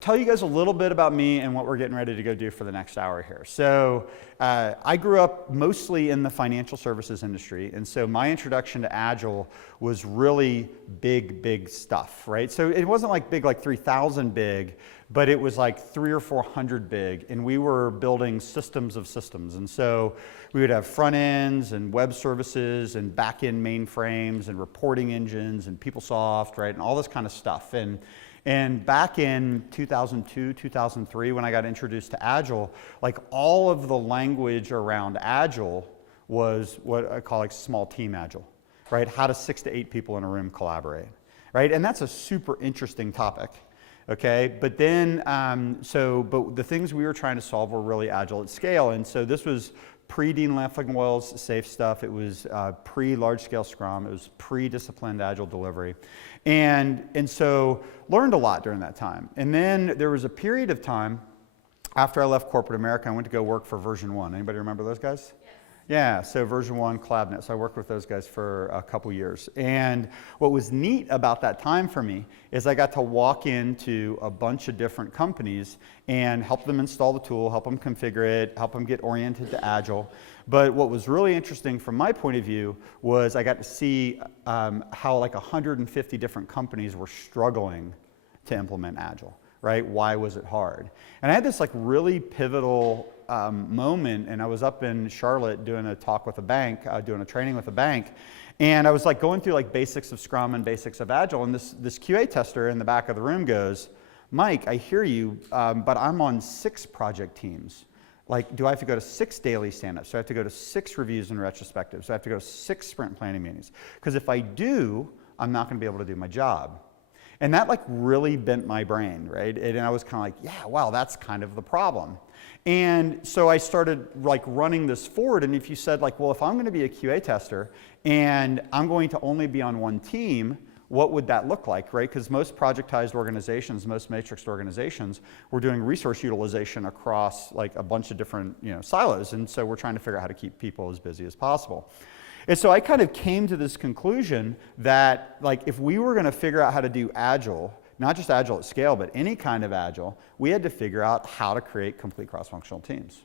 Tell you guys a little bit about me and what we're getting ready to go do for the next hour here. So I grew up mostly in the financial services industry, and so my introduction to Agile was really big stuff, right? So it wasn't like big, like 3,000 big, but it was like 300 or 400 big, and we were building systems of systems. And so we would have front ends and web services and back end mainframes and reporting engines and PeopleSoft, right, and all this kind of stuff. And back in 2002, 2003, when I got introduced to Agile, like all of the language around Agile was what I call like small team Agile, right? How do 6 to 8 people in a room collaborate, right? And that's a super interesting topic, okay? But then, but the things we were trying to solve were really Agile at scale. And so this was pre-Dean Leffingwell's safe stuff. It was pre-large-scale Scrum. It was pre-disciplined Agile delivery. And so learned a lot during that time. And then there was a period of time after I left corporate America, I went to go work for Version 1. Anybody remember those guys? Yes. Yeah, so Version 1, CollabNet. So I worked with those guys for a couple years. And what was neat about that time for me is I got to walk into a bunch of different companies and help them install the tool, help them configure it, help them get oriented to Agile. But what was really interesting from my point of view was I got to see how like 150 different companies were struggling to implement Agile, right? Why was it hard? And I had this like really pivotal moment, and I was up in Charlotte doing a talk with a bank, doing a training with a bank, and I was like going through like basics of Scrum and basics of Agile, and this QA tester in the back of the room goes, "Mike, I hear you, but I'm on 6 project teams. Like, do I have to go to 6 daily stand-ups? Do I have to go to 6 reviews and retrospectives? Do I have to go to 6 sprint planning meetings? Because if I do, I'm not going to be able to do my job." And that like really bent my brain, right? And I was kind of like, yeah, wow, that's kind of the problem. And so I started like running this forward. And if you said like, well, if I'm going to be a QA tester and I'm going to only be on one team, what would that look like, right? Because most projectized organizations, most matrixed organizations, were doing resource utilization across like a bunch of different silos. And so we're trying to figure out how to keep people as busy as possible. And so I kind of came to this conclusion that like if we were going to figure out how to do Agile, not just Agile at scale, but any kind of Agile, we had to figure out how to create complete cross-functional teams,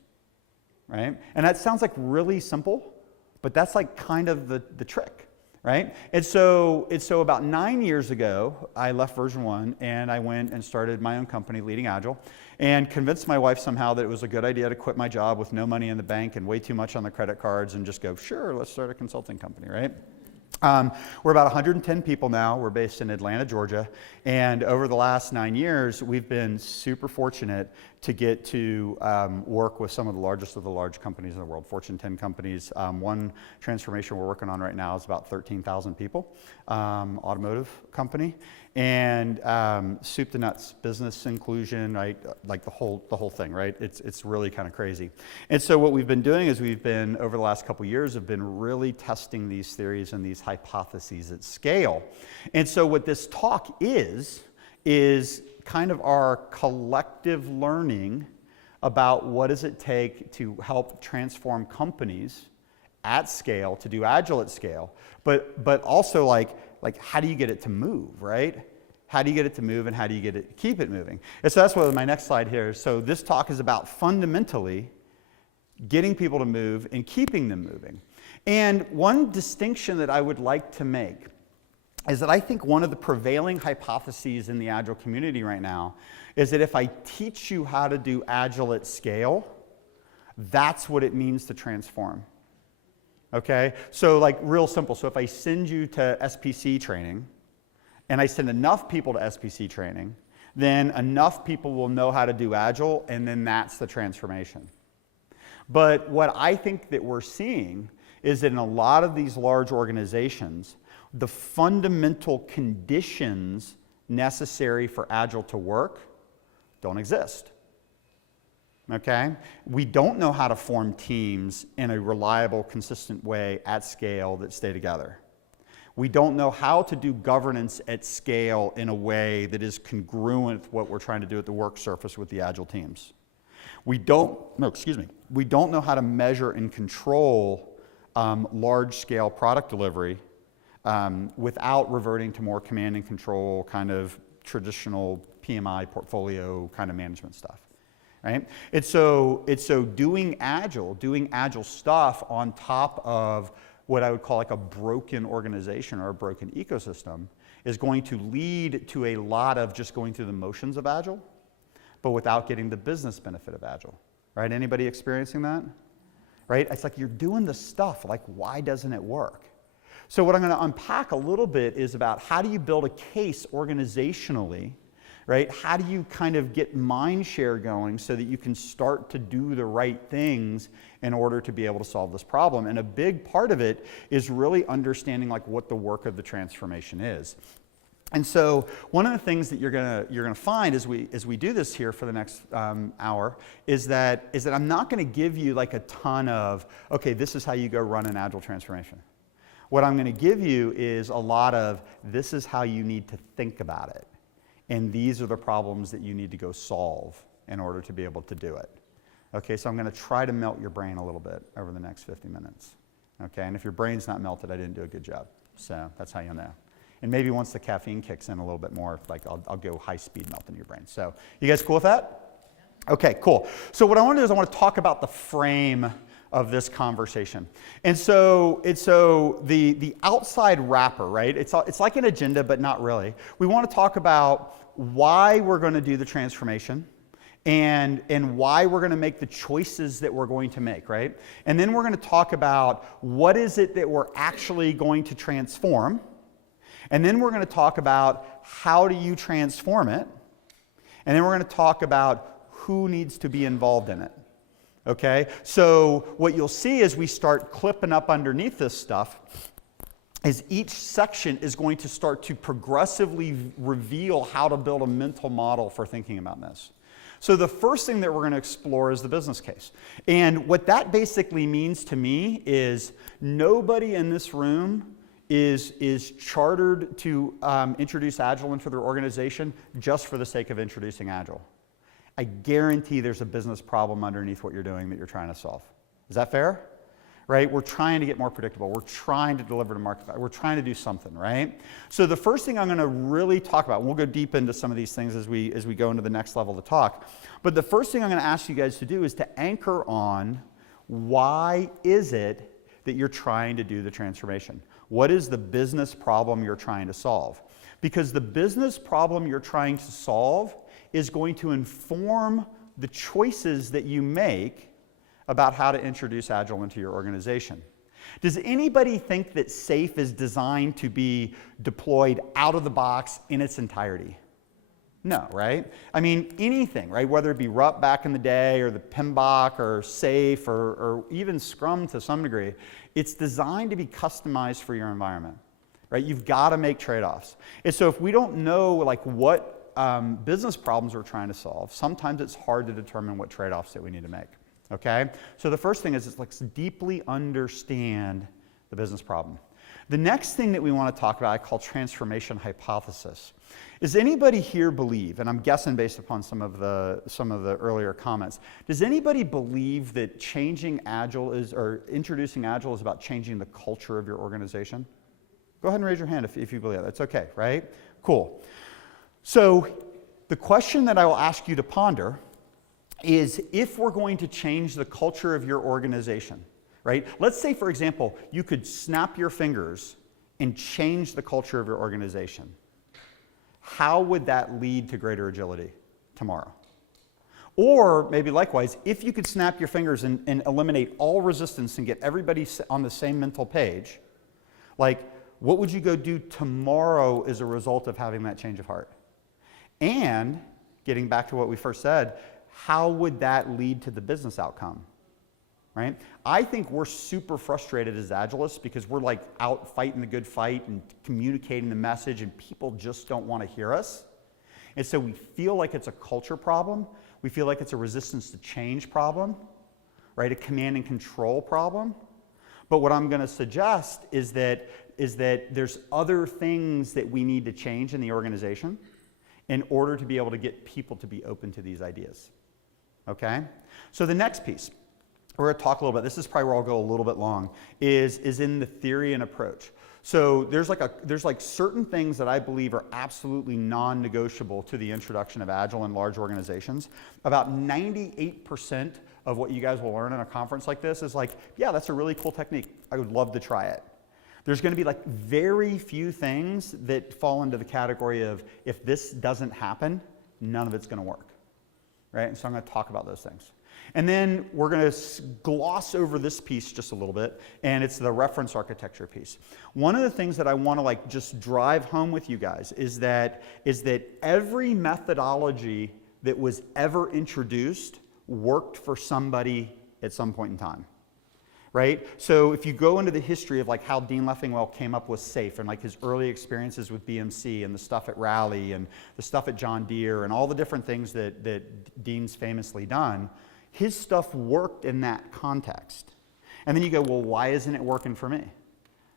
right? And that sounds like really simple, but that's like kind of the trick. Right? And so about 9 years ago, I left Version 1 and I went and started my own company, Leading Agile, and convinced my wife somehow that it was a good idea to quit my job with no money in the bank and way too much on the credit cards and just go, sure, let's start a consulting company, right? We're about 110 people now. We're based in Atlanta, Georgia. And over the last 9 years, we've been super fortunate to get to work with some of the largest of the large companies in the world, Fortune 10 companies. One transformation we're working on right now is about 13,000 people, automotive company. And soup to nuts, business inclusion, right? Like the whole thing, right? It's really kind of crazy. And so what we've been doing is we've been, over the last couple years, have been really testing these theories and these hypotheses at scale. And so what this talk is kind of our collective learning about what does it take to help transform companies at scale, to do Agile at scale, but also like how do you get it to move, right? How do you get it to move and how do you keep it moving? And so that's what my next slide here is. So this talk is about fundamentally getting people to move and keeping them moving. And one distinction that I would like to make is that I think one of the prevailing hypotheses in the Agile community right now is that if I teach you how to do Agile at scale, that's what it means to transform. Okay? So like real simple. So if I send you to SPC training and I send enough people to SPC training, then enough people will know how to do Agile, and then that's the transformation. But what I think that we're seeing is that in a lot of these large organizations, the fundamental conditions necessary for Agile to work don't exist. Okay? We don't know how to form teams in a reliable, consistent way at scale that stay together. We don't know how to do governance at scale in a way that is congruent with what we're trying to do at the work surface with the Agile teams. We don't know how to measure and control large-scale product delivery without reverting to more command and control kind of traditional PMI, portfolio kind of management stuff, right? And so doing agile stuff on top of what I would call like a broken organization or a broken ecosystem is going to lead to a lot of just going through the motions of agile, but without getting the business benefit of agile, right? Anybody experiencing that? Right? It's like you're doing the stuff, like why doesn't it work? So what I'm going to unpack a little bit is about how do you build a case organizationally, right? How do you kind of get mind share going so that you can start to do the right things in order to be able to solve this problem? And a big part of it is really understanding like what the work of the transformation is. And so one of the things that you're gonna find as we do this here for the next hour is that I'm not going to give you like a ton of, okay, this is how you go run an agile transformation. What I'm going to give you is a lot of, this is how you need to think about it. And these are the problems that you need to go solve in order to be able to do it. Okay, so I'm going to try to melt your brain a little bit over the next 50 minutes. Okay, and if your brain's not melted, I didn't do a good job. So that's how you'll know. And maybe once the caffeine kicks in a little bit more, like I'll go high speed melt in your brain. So you guys cool with that? Okay, cool. So what I want to do is I want to talk about the frame of this conversation. And so the outside wrapper, right? It's like an agenda, but not really. We want to talk about why we're going to do the transformation and why we're going to make the choices that we're going to make, right? And then we're going to talk about what is it that we're actually going to transform. And then we're going to talk about how do you transform it. And then we're going to talk about who needs to be involved in it. Okay? So what you'll see as we start clipping up underneath this stuff is each section is going to start to progressively reveal how to build a mental model for thinking about this. So the first thing that we're going to explore is the business case. And what that basically means to me is nobody in this room is chartered to introduce Agile into their organization just for the sake of introducing Agile. I guarantee there's a business problem underneath what you're doing that you're trying to solve. Is that fair? Right? We're trying to get more predictable. We're trying to deliver to market value. We're trying to do something, right? So the first thing I'm going to really talk about, and we'll go deep into some of these things as we go into the next level of the talk, but the first thing I'm going to ask you guys to do is to anchor on why is it that you're trying to do the transformation? What is the business problem you're trying to solve? Because the business problem you're trying to solve is going to inform the choices that you make about how to introduce Agile into your organization. Does anybody think that SAFe is designed to be deployed out of the box in its entirety? No, right? I mean, anything, right? Whether it be RUP back in the day or the PMBOK or SAFe or even Scrum to some degree, it's designed to be customized for your environment, right? You've got to make trade-offs. And so if we don't know like what business problems we're trying to solve, sometimes it's hard to determine what trade-offs that we need to make, okay? So the first thing is let's deeply understand the business problem. The next thing that we want to talk about I call transformation hypothesis. Does anybody here believe, and I'm guessing based upon some of the earlier comments, does anybody believe that changing Agile or introducing Agile is about changing the culture of your organization? Go ahead and raise your hand if you believe that. That's okay, right? Cool. So the question that I will ask you to ponder is if we're going to change the culture of your organization, right? Let's say, for example, you could snap your fingers and change the culture of your organization. How would that lead to greater agility tomorrow? Or maybe likewise, if you could snap your fingers and eliminate all resistance and get everybody on the same mental page, like what would you go do tomorrow as a result of having that change of heart? And getting back to what we first said, how would that lead to the business outcome? Right? I think we're super frustrated as Agilists because we're like out fighting the good fight and communicating the message and people just don't want to hear us. And so we feel like it's a culture problem. We feel like it's a resistance to change problem, right? A command and control problem. But what I'm going to suggest is that there's other things that we need to change in the organization in order to be able to get people to be open to these ideas. Okay? So the next piece. we're going to talk a little bit, this is probably where I'll go a little bit long, is in the theory and approach. So there's like certain things that I believe are absolutely non-negotiable to the introduction of Agile in large organizations. About 98% of what you guys will learn in a conference like this is like, yeah, that's a really cool technique. I would love to try it. There's going to be like very few things that fall into the category of if this doesn't happen, none of it's going to work, right? And so I'm going to talk about those things. And then we're going to gloss over this piece just a little bit, and it's the reference architecture piece. One of the things that I want to like just drive home with you guys is that every methodology that was ever introduced worked for somebody at some point in time. Right? So if you go into the history of like how Dean Leffingwell came up with SAFe and like his early experiences with BMC and the stuff at Rally and the stuff at John Deere and all the different things that Dean's famously done, his stuff worked in that context. And then you go, well, why isn't it working for me?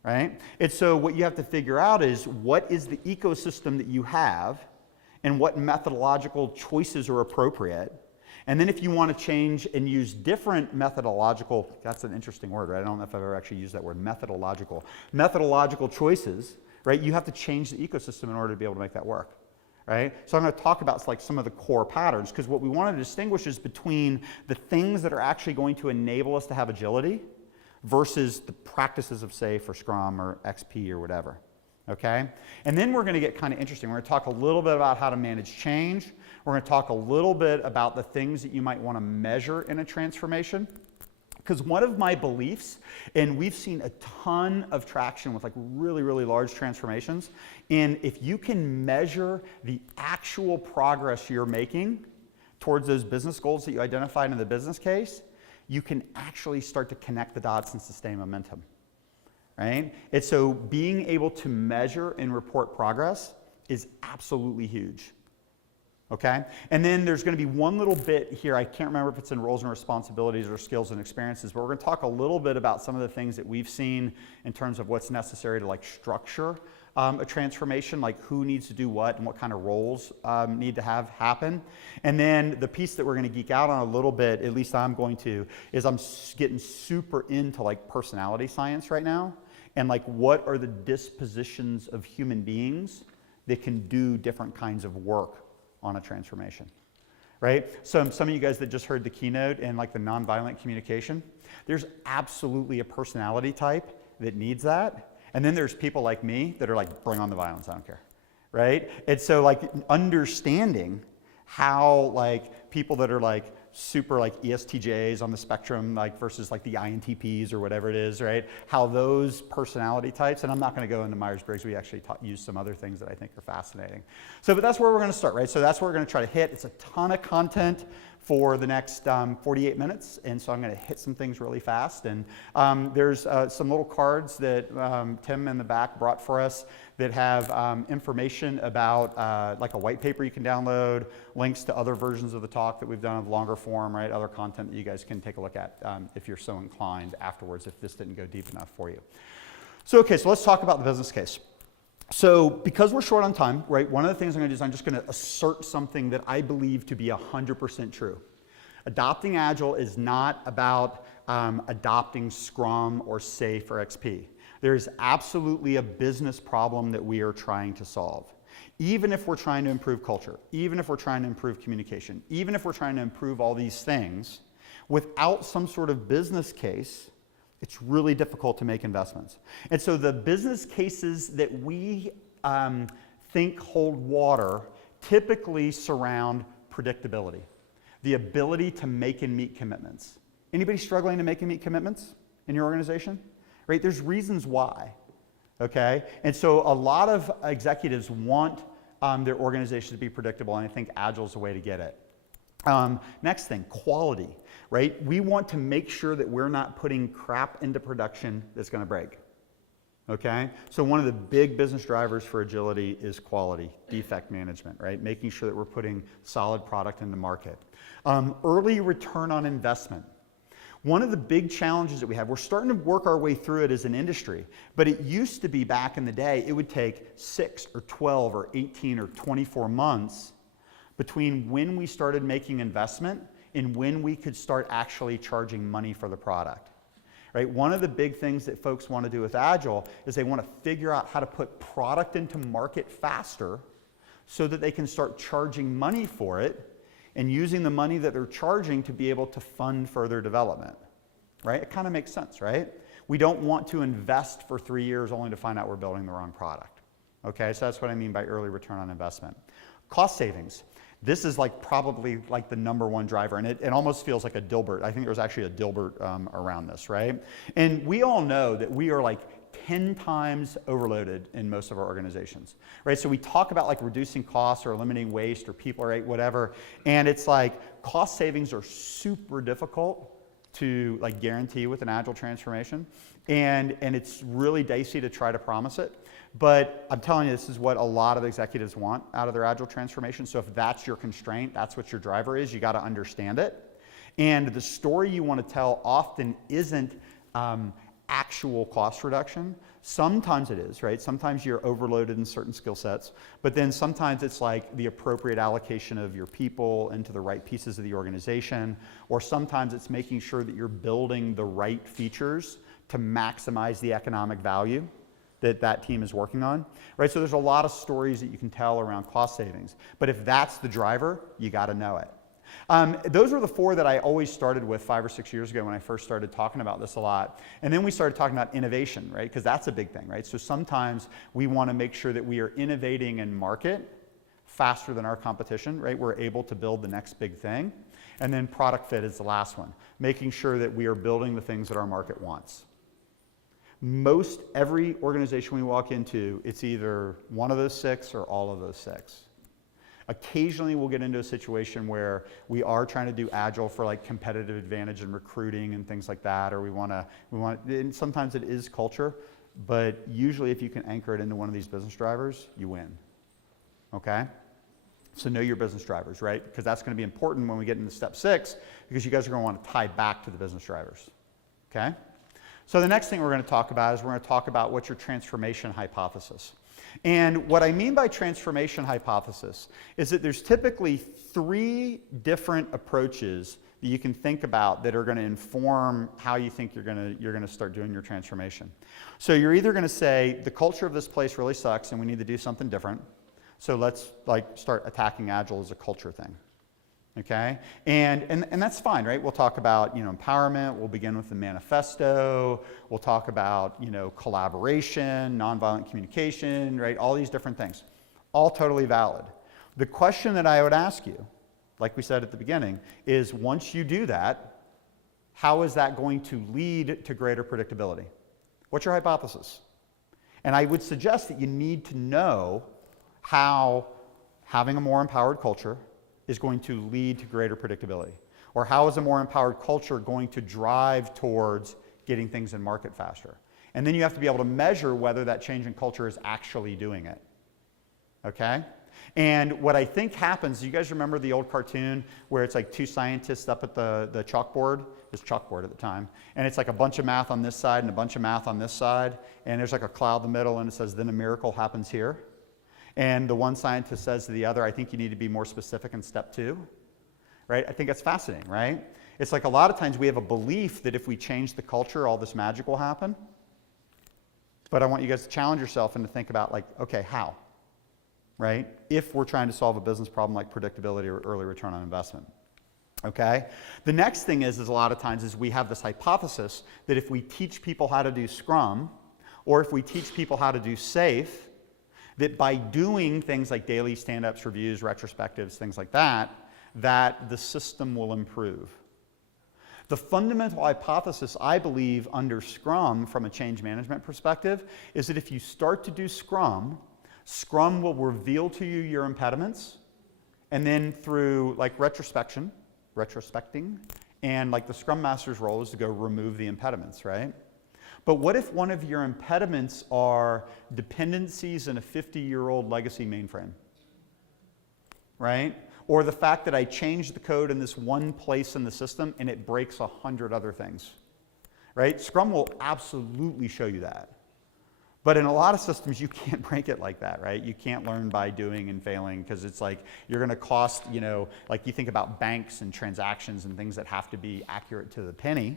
Right? And so what you have to figure out is what is the ecosystem that you have and what methodological choices are appropriate. And then if you want to change and use different methodological, that's an interesting word, right? I don't know if I've ever actually used that word, methodological choices, right? You have to change the ecosystem in order to be able to make that work, right? So I'm going to talk about like some of the core patterns, because what we want to distinguish is between the things that are actually going to enable us to have agility versus the practices of SAFe or Scrum or XP or whatever. Okay? And then we're going to get kind of interesting. We're going to talk a little bit about how to manage change. We're going to talk a little bit about the things that you might want to measure in a transformation. Because one of my beliefs, and we've seen a ton of traction with like really, really large transformations, and if you can measure the actual progress you're making towards those business goals that you identified in the business case, you can actually start to connect the dots and sustain momentum. Right? And so being able to measure and report progress is absolutely huge. Okay? And then there's going to be one little bit here, I can't remember if it's in roles and responsibilities or skills and experiences, but we're going to talk a little bit about some of the things that we've seen in terms of what's necessary to like structure a transformation, like who needs to do what and what kind of roles need to have happen. And then the piece that we're going to geek out on a little bit, at least I'm going to, is I'm getting super into like personality science right now. And like what are the dispositions of human beings that can do different kinds of work on a transformation, right? So some of you guys that just heard the keynote and like the nonviolent communication, there's absolutely a personality type that needs that. And then there's people like me that are like, bring on the violence, I don't care, right? And so like understanding how like people that are like super like ESTJs on the spectrum, like versus like the INTPs or whatever it is, right? How those personality types, and I'm not going to go into Myers-Briggs, we actually use some other things that I think are fascinating. So, but that's where we're going to start, right? So that's what we're going to try to hit. It's a ton of content for the next 48 minutes, and so I'm going to hit some things really fast. And there's some little cards that Tim in the back brought for us that have information about like a white paper you can download, links to other versions of the talk that we've done of longer form, right? Other content that you guys can take a look at if you're so inclined afterwards, if this didn't go deep enough for you. So, okay, so let's talk about the business case. So because we're short on time, right, one of the things I'm going to do is I'm just going to assert something that I believe to be 100% true. Adopting Agile is not about adopting Scrum or SAFe or XP. There is absolutely a business problem that we are trying to solve. Even if we're trying to improve culture, even if we're trying to improve communication, even if we're trying to improve all these things, without some sort of business case, it's really difficult to make investments. And so the business cases that we think hold water typically surround predictability, the ability to make and meet commitments. Anybody struggling to make and meet commitments in your organization? Right? There's reasons why. Okay? And so a lot of executives want their organization to be predictable, and I think Agile is a way to get it. Next thing, quality, right? We want to make sure that we're not putting crap into production that's going to break, okay? So one of the big business drivers for agility is quality, defect management, right? Making sure that we're putting solid product in the market. Early return on investment. One of the big challenges that we have, we're starting to work our way through it as an industry, but it used to be back in the day, it would take 6 or 12 or 18 or 24 months between when we started making investment in when we could start actually charging money for the product. Right? One of the big things that folks want to do with Agile is they want to figure out how to put product into market faster so that they can start charging money for it and using the money that they're charging to be able to fund further development. Right? It kind of makes sense, right? We don't want to invest for 3 years only to find out we're building the wrong product. Okay, so that's what I mean by early return on investment. Cost savings. This is probably the number one driver, and it almost feels like a Dilbert. I think there was actually a Dilbert around this, right? And we all know that we are 10 times overloaded in most of our organizations, right? So we talk about reducing costs or eliminating waste or people, right, whatever, and it's cost savings are super difficult to guarantee with an Agile transformation, and it's really dicey to try to promise it. But I'm telling you, this is what a lot of executives want out of their Agile transformation. So if that's your constraint, that's what your driver is, you got to understand it. And the story you want to tell often isn't actual cost reduction. Sometimes it is, right? Sometimes you're overloaded in certain skill sets, but then sometimes it's the appropriate allocation of your people into the right pieces of the organization, or sometimes it's making sure that you're building the right features to maximize the economic value that team is working on, right? So there's a lot of stories that you can tell around cost savings, but if that's the driver, you got to know it. Those were the four that I always started with 5 or 6 years ago when I first started talking about this a lot. And then we started talking about innovation, right? Because that's a big thing, right? So sometimes we want to make sure that we are innovating in market faster than our competition, right? We're able to build the next big thing. And then product fit is the last one, making sure that we are building the things that our market wants. Most every organization we walk into, it's either one of those 6 or all of those 6. Occasionally we'll get into a situation where we are trying to do Agile for competitive advantage in recruiting and things like that, or we want and sometimes it is culture, but usually if you can anchor it into one of these business drivers, you win. Okay? So know your business drivers, right? Because that's going to be important when we get into step 6, because you guys are going to want to tie back to the business drivers. Okay? So the next thing we're going to talk about is we're going to talk about what's your transformation hypothesis. And what I mean by transformation hypothesis is that there's typically 3 different approaches that you can think about that are going to inform how you think you're going to start doing your transformation. So you're either going to say the culture of this place really sucks and we need to do something different. So let's start attacking Agile as a culture thing. Okay, and that's fine, right? We'll talk about empowerment. We'll begin with the manifesto. We'll talk about collaboration, nonviolent communication, right? All these different things, all totally valid. The question that I would ask you, like we said at the beginning, is once you do that, how is that going to lead to greater predictability? What's your hypothesis? And I would suggest that you need to know how having a more empowered culture is going to lead to greater predictability? Or how is a more empowered culture going to drive towards getting things in market faster? And then you have to be able to measure whether that change in culture is actually doing it. Okay? And what I think happens, you guys remember the old cartoon where it's 2 scientists up at the chalkboard? It was chalkboard at the time. And it's a bunch of math on this side and a bunch of math on this side. And there's a cloud in the middle and it says, then a miracle happens here. And the one scientist says to the other, I think you need to be more specific in step 2, right? I think that's fascinating, right? It's a lot of times we have a belief that if we change the culture, all this magic will happen. But I want you guys to challenge yourself and to think about okay, how, right? If we're trying to solve a business problem like predictability or early return on investment. Okay? The next thing is a lot of times is we have this hypothesis that if we teach people how to do Scrum, or if we teach people how to do SAFe, that by doing things like daily stand-ups, reviews, retrospectives, things like that, that the system will improve. The fundamental hypothesis, I believe, under Scrum from a change management perspective is that if you start to do Scrum, Scrum will reveal to you your impediments, and then through retrospecting, and the Scrum Master's role is to go remove the impediments, right? But what if one of your impediments are dependencies in a 50-year-old legacy mainframe, right? Or the fact that I changed the code in this one place in the system and it breaks 100 other things, right? Scrum will absolutely show you that. But in a lot of systems, you can't break it like that, right? You can't learn by doing and failing, because it's like you're going to cost, like you think about banks and transactions and things that have to be accurate to the penny,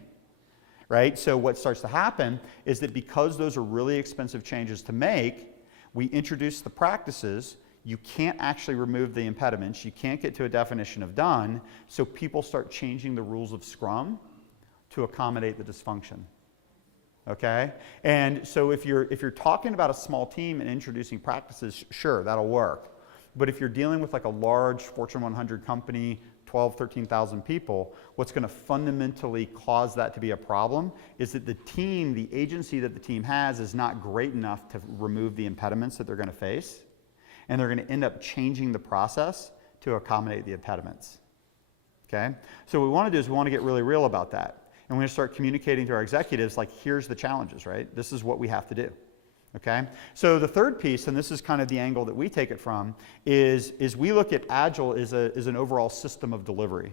right? So what starts to happen is that because those are really expensive changes to make, we introduce the practices. You can't actually remove the impediments. You can't get to a definition of done. So people start changing the rules of Scrum to accommodate the dysfunction. Okay? And so if you're talking about a small team and introducing practices, sure, that'll work. But if you're dealing with like a large Fortune 100 company, 12, 13,000 people, what's going to fundamentally cause that to be a problem is that the team, the agency that the team has, is not great enough to remove the impediments that they're going to face. And they're going to end up changing the process to accommodate the impediments. Okay? So what we want to do is we want to get really real about that. And we're going to start communicating to our executives, like, here's the challenges, right? This is what we have to do. Okay? So the third piece, and this is kind of the angle that we take it from, is we look at Agile as an overall system of delivery.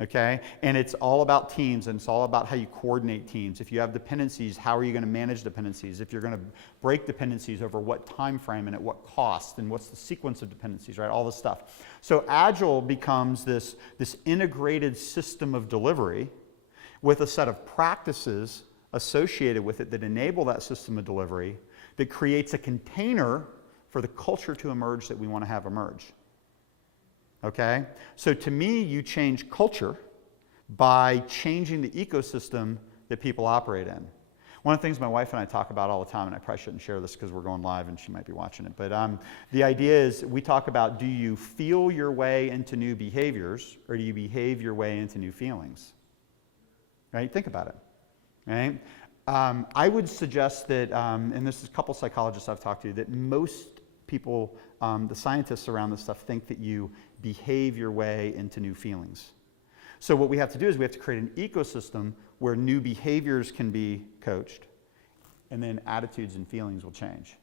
Okay? And it's all about teams, and it's all about how you coordinate teams. If you have dependencies, how are you going to manage dependencies? If you're going to break dependencies, over what time frame and at what cost, and what's the sequence of dependencies, right? All this stuff. So Agile becomes this integrated system of delivery with a set of practices associated with it that enable that system of delivery, that creates a container for the culture to emerge that we want to have emerge. Okay? So to me, you change culture by changing the ecosystem that people operate in. One of the things my wife and I talk about all the time, and I probably shouldn't share this because we're going live and she might be watching it, but the idea is we talk about, do you feel your way into new behaviors, or do you behave your way into new feelings? Right? Think about it. Right? I would suggest that, and this is a couple psychologists I've talked to, that most people, the scientists around this stuff, think that you behave your way into new feelings. So what we have to do is we have to create an ecosystem where new behaviors can be coached, and then attitudes and feelings will change.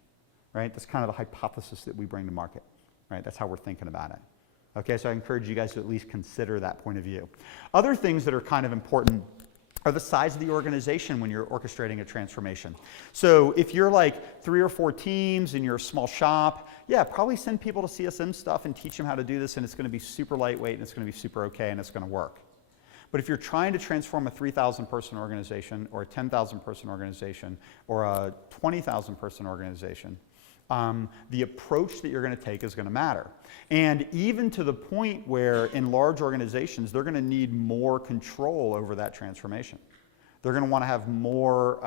Right? That's kind of the hypothesis that we bring to market. Right? That's how we're thinking about it. Okay, so I encourage you guys to at least consider that point of view. Other things that are kind of important are the size of the organization when you're orchestrating a transformation. So if you're like 3 or 4 teams and you're a small shop, yeah, probably send people to CSM stuff and teach them how to do this, and it's going to be super lightweight, and it's going to be super okay, and it's going to work. But if you're trying to transform a 3,000 person organization, or a 10,000 person organization, or a 20,000 person organization, the approach that you're going to take is going to matter. And even to the point where in large organizations, they're going to need more control over that transformation. They're going to want to have more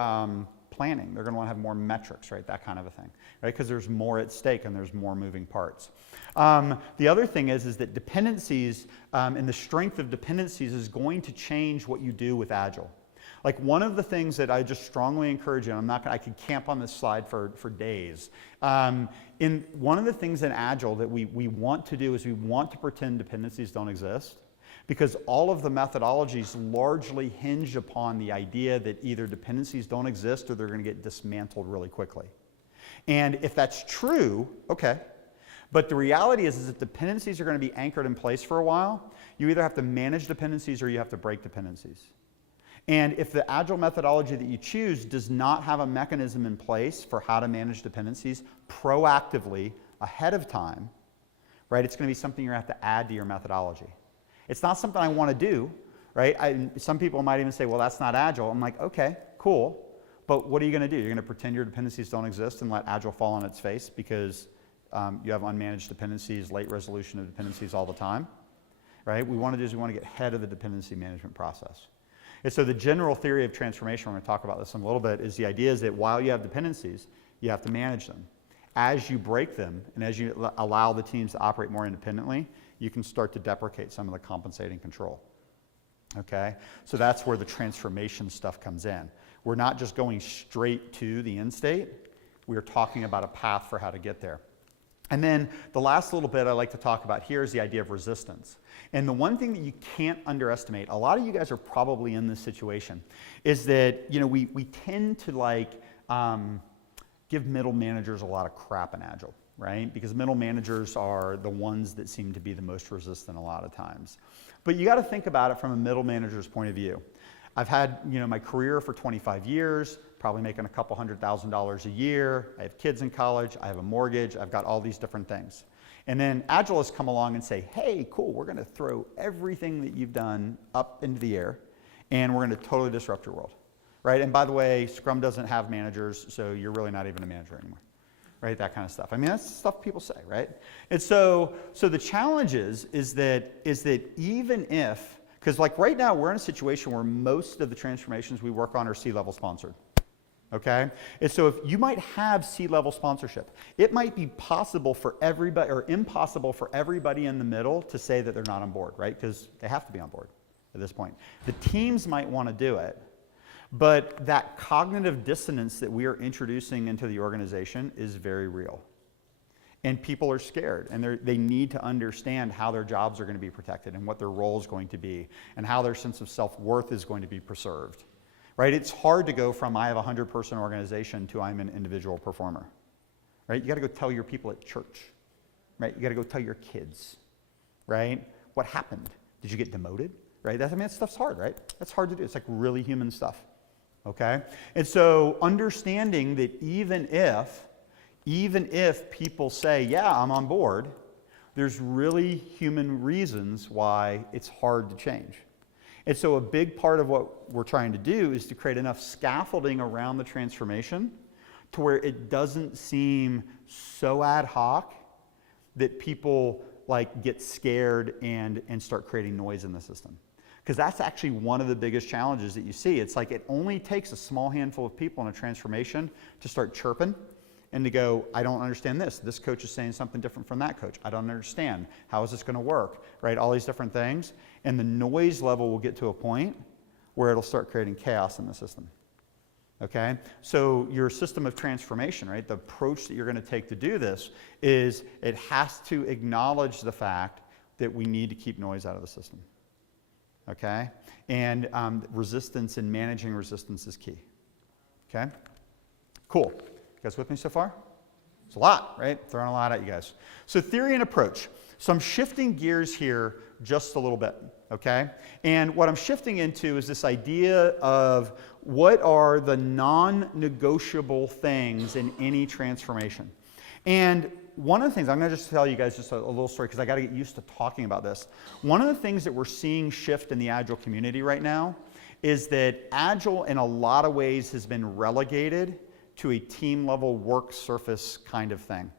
planning. They're going to want to have more metrics, right? That kind of a thing, right? Because there's more at stake and there's more moving parts. The other thing is that dependencies and the strength of dependencies is going to change what you do with Agile. Like, one of the things that I just strongly encourage you, and I could camp on this slide for days. One of the things in Agile that we want to do is we want to pretend dependencies don't exist, because all of the methodologies largely hinge upon the idea that either dependencies don't exist or they're going to get dismantled really quickly. And if that's true, okay. But the reality is that dependencies are going to be anchored in place for a while. You either have to manage dependencies or you have to break dependencies. And if the Agile methodology that you choose does not have a mechanism in place for how to manage dependencies proactively ahead of time, right, it's going to be something you're going to have to add to your methodology. It's not something I want to do, right? Some people might even say, well, that's not Agile. I'm like, okay, cool. But what are you going to do? You're going to pretend your dependencies don't exist and let Agile fall on its face because you have unmanaged dependencies, late resolution of dependencies all the time, right? What we want to do is we want to get ahead of the dependency management process. And so the general theory of transformation, we're going to talk about this in a little bit, is the idea is that while you have dependencies, you have to manage them. As you break them and as you allow the teams to operate more independently, you can start to deprecate some of the compensating control. Okay? So that's where the transformation stuff comes in. We're not just going straight to the end state. We are talking about a path for how to get there. And then the last little bit I like to talk about here is the idea of resistance. And the one thing that you can't underestimate, a lot of you guys are probably in this situation, is that we tend to give middle managers a lot of crap in Agile, right? Because middle managers are the ones that seem to be the most resistant a lot of times. But you got to think about it from a middle manager's point of view. I've had my career for 25 years. probably making a couple $100,000 a year. I have kids in college. I have a mortgage. I've got all these different things. And then Agilists come along and say, hey, cool, we're going to throw everything that you've done up into the air, and we're going to totally disrupt your world, right? And by the way, Scrum doesn't have managers, so you're really not even a manager anymore, right? That kind of stuff. I mean, that's stuff people say, right? And so the challenge is that even if, because like right now we're in a situation where most of the transformations we work on are C-level sponsored. Okay? And so if you might have C-level sponsorship, it might be possible for everybody, or impossible for everybody in the middle to say that they're not on board, right? Because they have to be on board at this point. The teams might want to do it, but that cognitive dissonance that we are introducing into the organization is very real. And people are scared, and they need to understand how their jobs are going to be protected and what their role is going to be and how their sense of self-worth is going to be preserved. Right? It's hard to go from I have a 100-person organization to I'm an individual performer. Right? You got to go tell your people at church. Right? You got to go tell your kids. Right? What happened? Did you get demoted? Right? That stuff's hard, right? That's hard to do. It's like really human stuff. Okay? And so understanding that even if people say, yeah, I'm on board, there's really human reasons why it's hard to change. And so a big part of what we're trying to do is to create enough scaffolding around the transformation to where it doesn't seem so ad hoc that people like get scared and start creating noise in the system. Because that's actually one of the biggest challenges that you see. It's like it only takes a small handful of people in a transformation to start chirping and to go, I don't understand this. This coach is saying something different from that coach. I don't understand. How is this going to work? Right? All these different things. And the noise level will get to a point where it'll start creating chaos in the system. Okay? So your system of transformation, right? The approach that you're going to take to do this is it has to acknowledge the fact that we need to keep noise out of the system. Okay? And resistance and managing resistance is key. Okay? Cool. You guys with me so far? It's a lot, right? Throwing a lot at you guys. So theory and approach. So I'm shifting gears here just a little bit, okay? And what I'm shifting into is this idea of what are the non-negotiable things in any transformation. And one of the things, I'm going to just tell you guys just a little story because I got to get used to talking about this. One of the things that we're seeing shift in the Agile community right now is that Agile in a lot of ways has been relegated to a team level work surface kind of thing,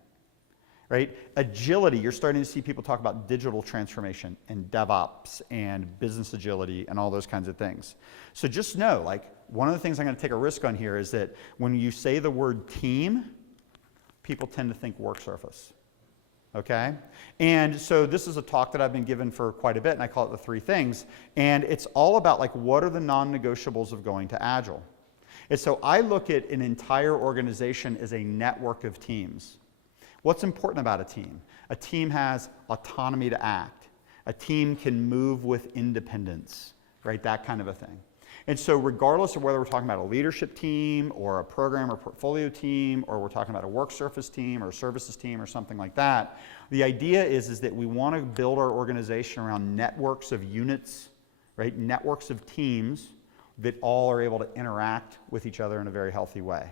right? Agility, you're starting to see people talk about digital transformation and DevOps and business agility and all those kinds of things. So just know, like, one of the things I'm going to take a risk on here is that when you say the word team, people tend to think work surface, okay? And so this is a talk that I've been given for quite a bit, and I call it the 3 things, and it's all about, like, what are the non-negotiables of going to Agile? And so I look at an entire organization as a network of teams. What's important about a team? A team has autonomy to act. A team can move with independence, right? That kind of a thing. And so regardless of whether we're talking about a leadership team or a program or portfolio team, or we're talking about a work surface team or a services team or something like that, the idea is that we want to build our organization around networks of units, right? Networks of teams that all are able to interact with each other in a very healthy way,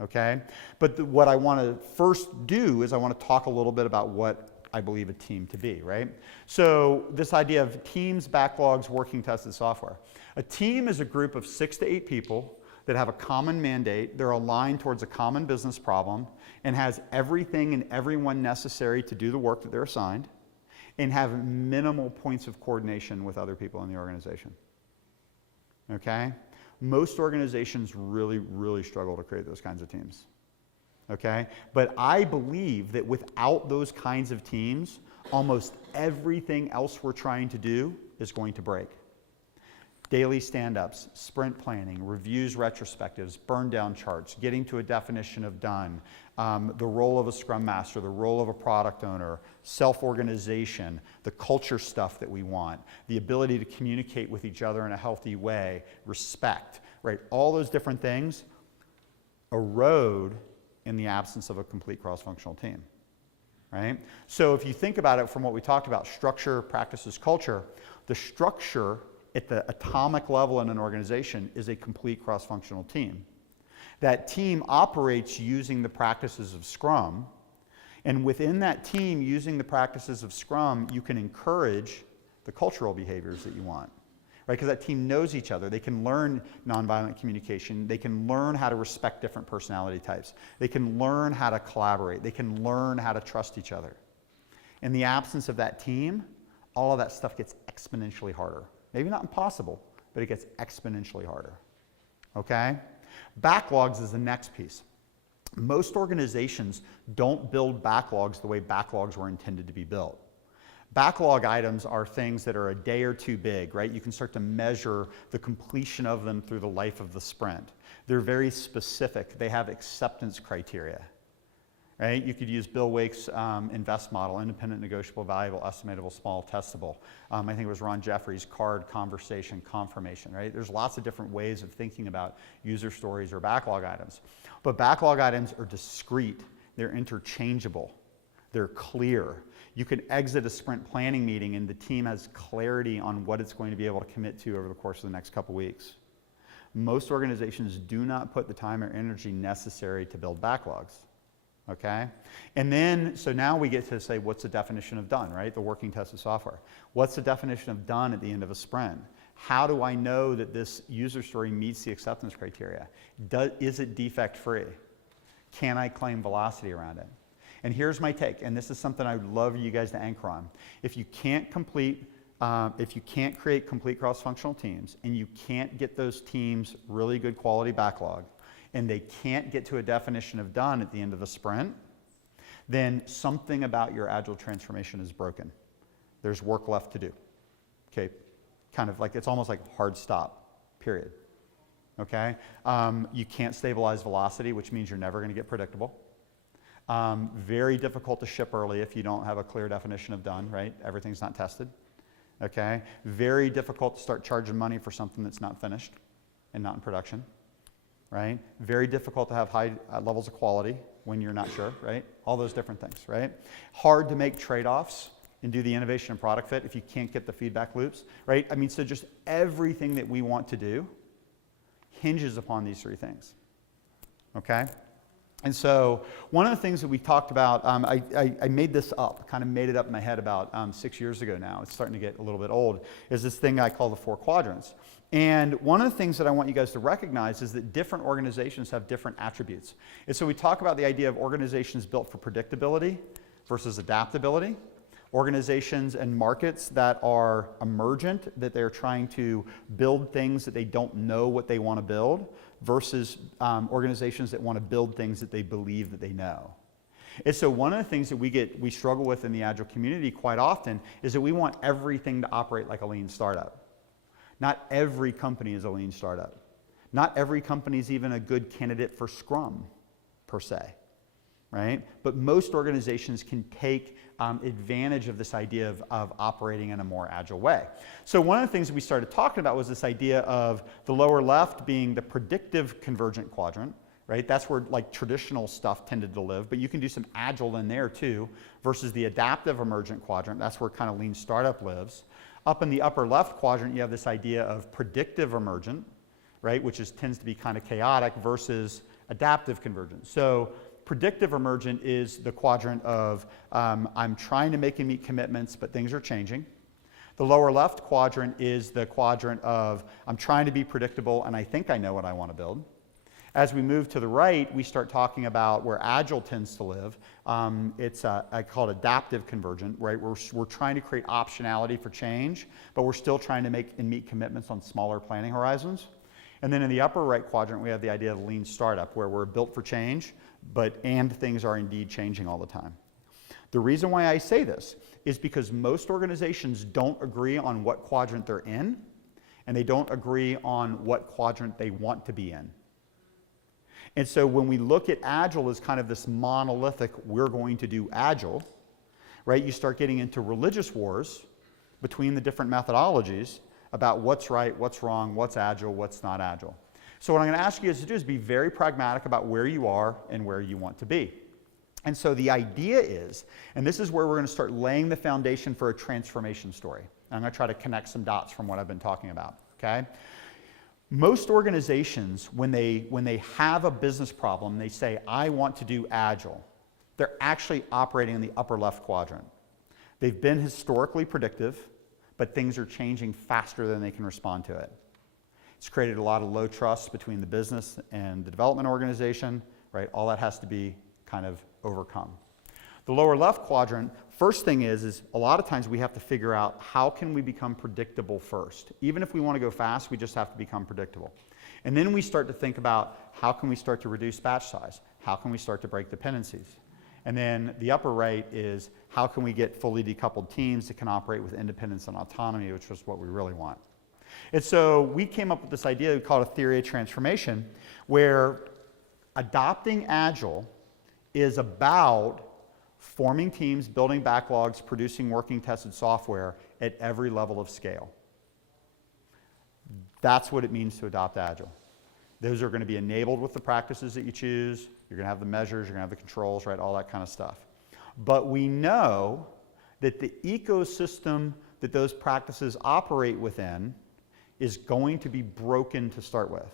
okay? But what I want to first do is I want to talk a little bit about what I believe a team to be, right? So this idea of teams, backlogs, working tested software. A team is a group of 6 to 8 people that have a common mandate, they're aligned towards a common business problem, and has everything and everyone necessary to do the work that they're assigned, and have minimal points of coordination with other people in the organization. Okay? Most organizations really, really struggle to create those kinds of teams. Okay? But I believe that without those kinds of teams, almost everything else we're trying to do is going to break. Daily stand-ups, sprint planning, reviews, retrospectives, burn-down charts, getting to a definition of done, the role of a scrum master, the role of a product owner, self-organization, the culture stuff that we want, the ability to communicate with each other in a healthy way, respect, right? All those different things erode in the absence of a complete cross-functional team, right? So if you think about it from what we talked about, structure, practices, culture, the structure at the atomic level in an organization is a complete cross-functional team. That team operates using the practices of Scrum, and within that team using the practices of Scrum, you can encourage the cultural behaviors that you want, right? Because that team knows each other. They can learn nonviolent communication. They can learn how to respect different personality types. They can learn how to collaborate. They can learn how to trust each other. In the absence of that team, all of that stuff gets exponentially harder. Maybe not impossible, but it gets exponentially harder, okay? Backlogs is the next piece. Most organizations don't build backlogs the way backlogs were intended to be built. Backlog items are things that are a day or two big, right? You can start to measure the completion of them through the life of the sprint. They're very specific. They have acceptance criteria, right? You could use Bill Wake's INVEST model, independent, negotiable, valuable, estimatable, small, testable. I think it was Ron Jeffries, card, conversation, confirmation, right? There's lots of different ways of thinking about user stories or backlog items. But backlog items are discrete. They're interchangeable. They're clear. You can exit a sprint planning meeting and the team has clarity on what it's going to be able to commit to over the course of the next couple weeks. Most organizations do not put the time or energy necessary to build backlogs. Okay? And then, so now we get to say, what's the definition of done, right? The working test of software. What's the definition of done at the end of a sprint? How do I know that this user story meets the acceptance criteria? Is it defect free? Can I claim velocity around it? And here's my take, and this is something I would love you guys to anchor on. If you can't create complete cross-functional teams, and you can't get those teams really good quality backlog, and they can't get to a definition of done at the end of the sprint, then something about your Agile transformation is broken. There's work left to do. Okay, kind of like, it's almost like hard stop, period. Okay, you can't stabilize velocity, which means you're never going to get predictable. Very difficult to ship early if you don't have a clear definition of done, right? Everything's not tested. Okay, very difficult to start charging money for something that's not finished and not in production. Right? Very difficult to have high levels of quality when you're not sure, right? All those different things, right? Hard to make trade-offs and do the innovation and product fit if you can't get the feedback loops, right? I mean, so just everything that we want to do hinges upon these three things, okay? And so one of the things that we talked about, I made this up, kind of made it up in my head about 6 years ago now. It's starting to get a little bit old, is this thing I call the Four Quadrants. And one of the things that I want you guys to recognize is that different organizations have different attributes. And so we talk about the idea of organizations built for predictability versus adaptability. Organizations and markets that are emergent, that they're trying to build things that they don't know what they want to build, versus organizations that want to build things that they believe that they know. And so one of the things that we struggle with in the Agile community quite often is that we want everything to operate like a lean startup. Not every company is a lean startup. Not every company is even a good candidate for Scrum, per se, right? But most organizations can take advantage of this idea of operating in a more agile way. So one of the things that we started talking about was this idea of the lower left being the predictive convergent quadrant, right? That's where like traditional stuff tended to live, but you can do some agile in there too, versus the adaptive emergent quadrant. That's where kind of lean startup lives. Up in the upper left quadrant, you have this idea of predictive emergent, right, which tends to be kind of chaotic, versus adaptive convergent. So predictive emergent is the quadrant of I'm trying to make and meet commitments, but things are changing. The lower left quadrant is the quadrant of I'm trying to be predictable and I think I know what I want to build. As we move to the right, we start talking about where Agile tends to live. I call it adaptive convergent, right? We're trying to create optionality for change, but we're still trying to make and meet commitments on smaller planning horizons. And then in the upper right quadrant, we have the idea of lean startup, where we're built for change, and things are indeed changing all the time. The reason why I say this is because most organizations don't agree on what quadrant they're in, and they don't agree on what quadrant they want to be in. And so when we look at Agile as kind of this monolithic, we're going to do Agile, right? You start getting into religious wars between the different methodologies about what's right, what's wrong, what's Agile, what's not Agile. So what I'm going to ask you guys to do is be very pragmatic about where you are and where you want to be. And so the idea is, and this is where we're going to start laying the foundation for a transformation story. I'm going to try to connect some dots from what I've been talking about, okay? Most organizations, when they have a business problem, they say, I want to do Agile. They're actually operating in the upper left quadrant. They've been historically predictive, but things are changing faster than they can respond to it. It's created a lot of low trust between the business and the development organization, right? All that has to be kind of overcome. The lower left quadrant, first thing is a lot of times we have to figure out how can we become predictable first. Even if we want to go fast, we just have to become predictable. And then we start to think about how can we start to reduce batch size? How can we start to break dependencies? And then the upper right is how can we get fully decoupled teams that can operate with independence and autonomy, which is what we really want. And so we came up with this idea we call it a theory of transformation, where adopting Agile is about forming teams, building backlogs, producing working tested software at every level of scale. That's what it means to adopt Agile. Those are going to be enabled with the practices that you choose. You're going to have the measures, you're going to have the controls, right? All that kind of stuff. But we know that the ecosystem that those practices operate within is going to be broken to start with.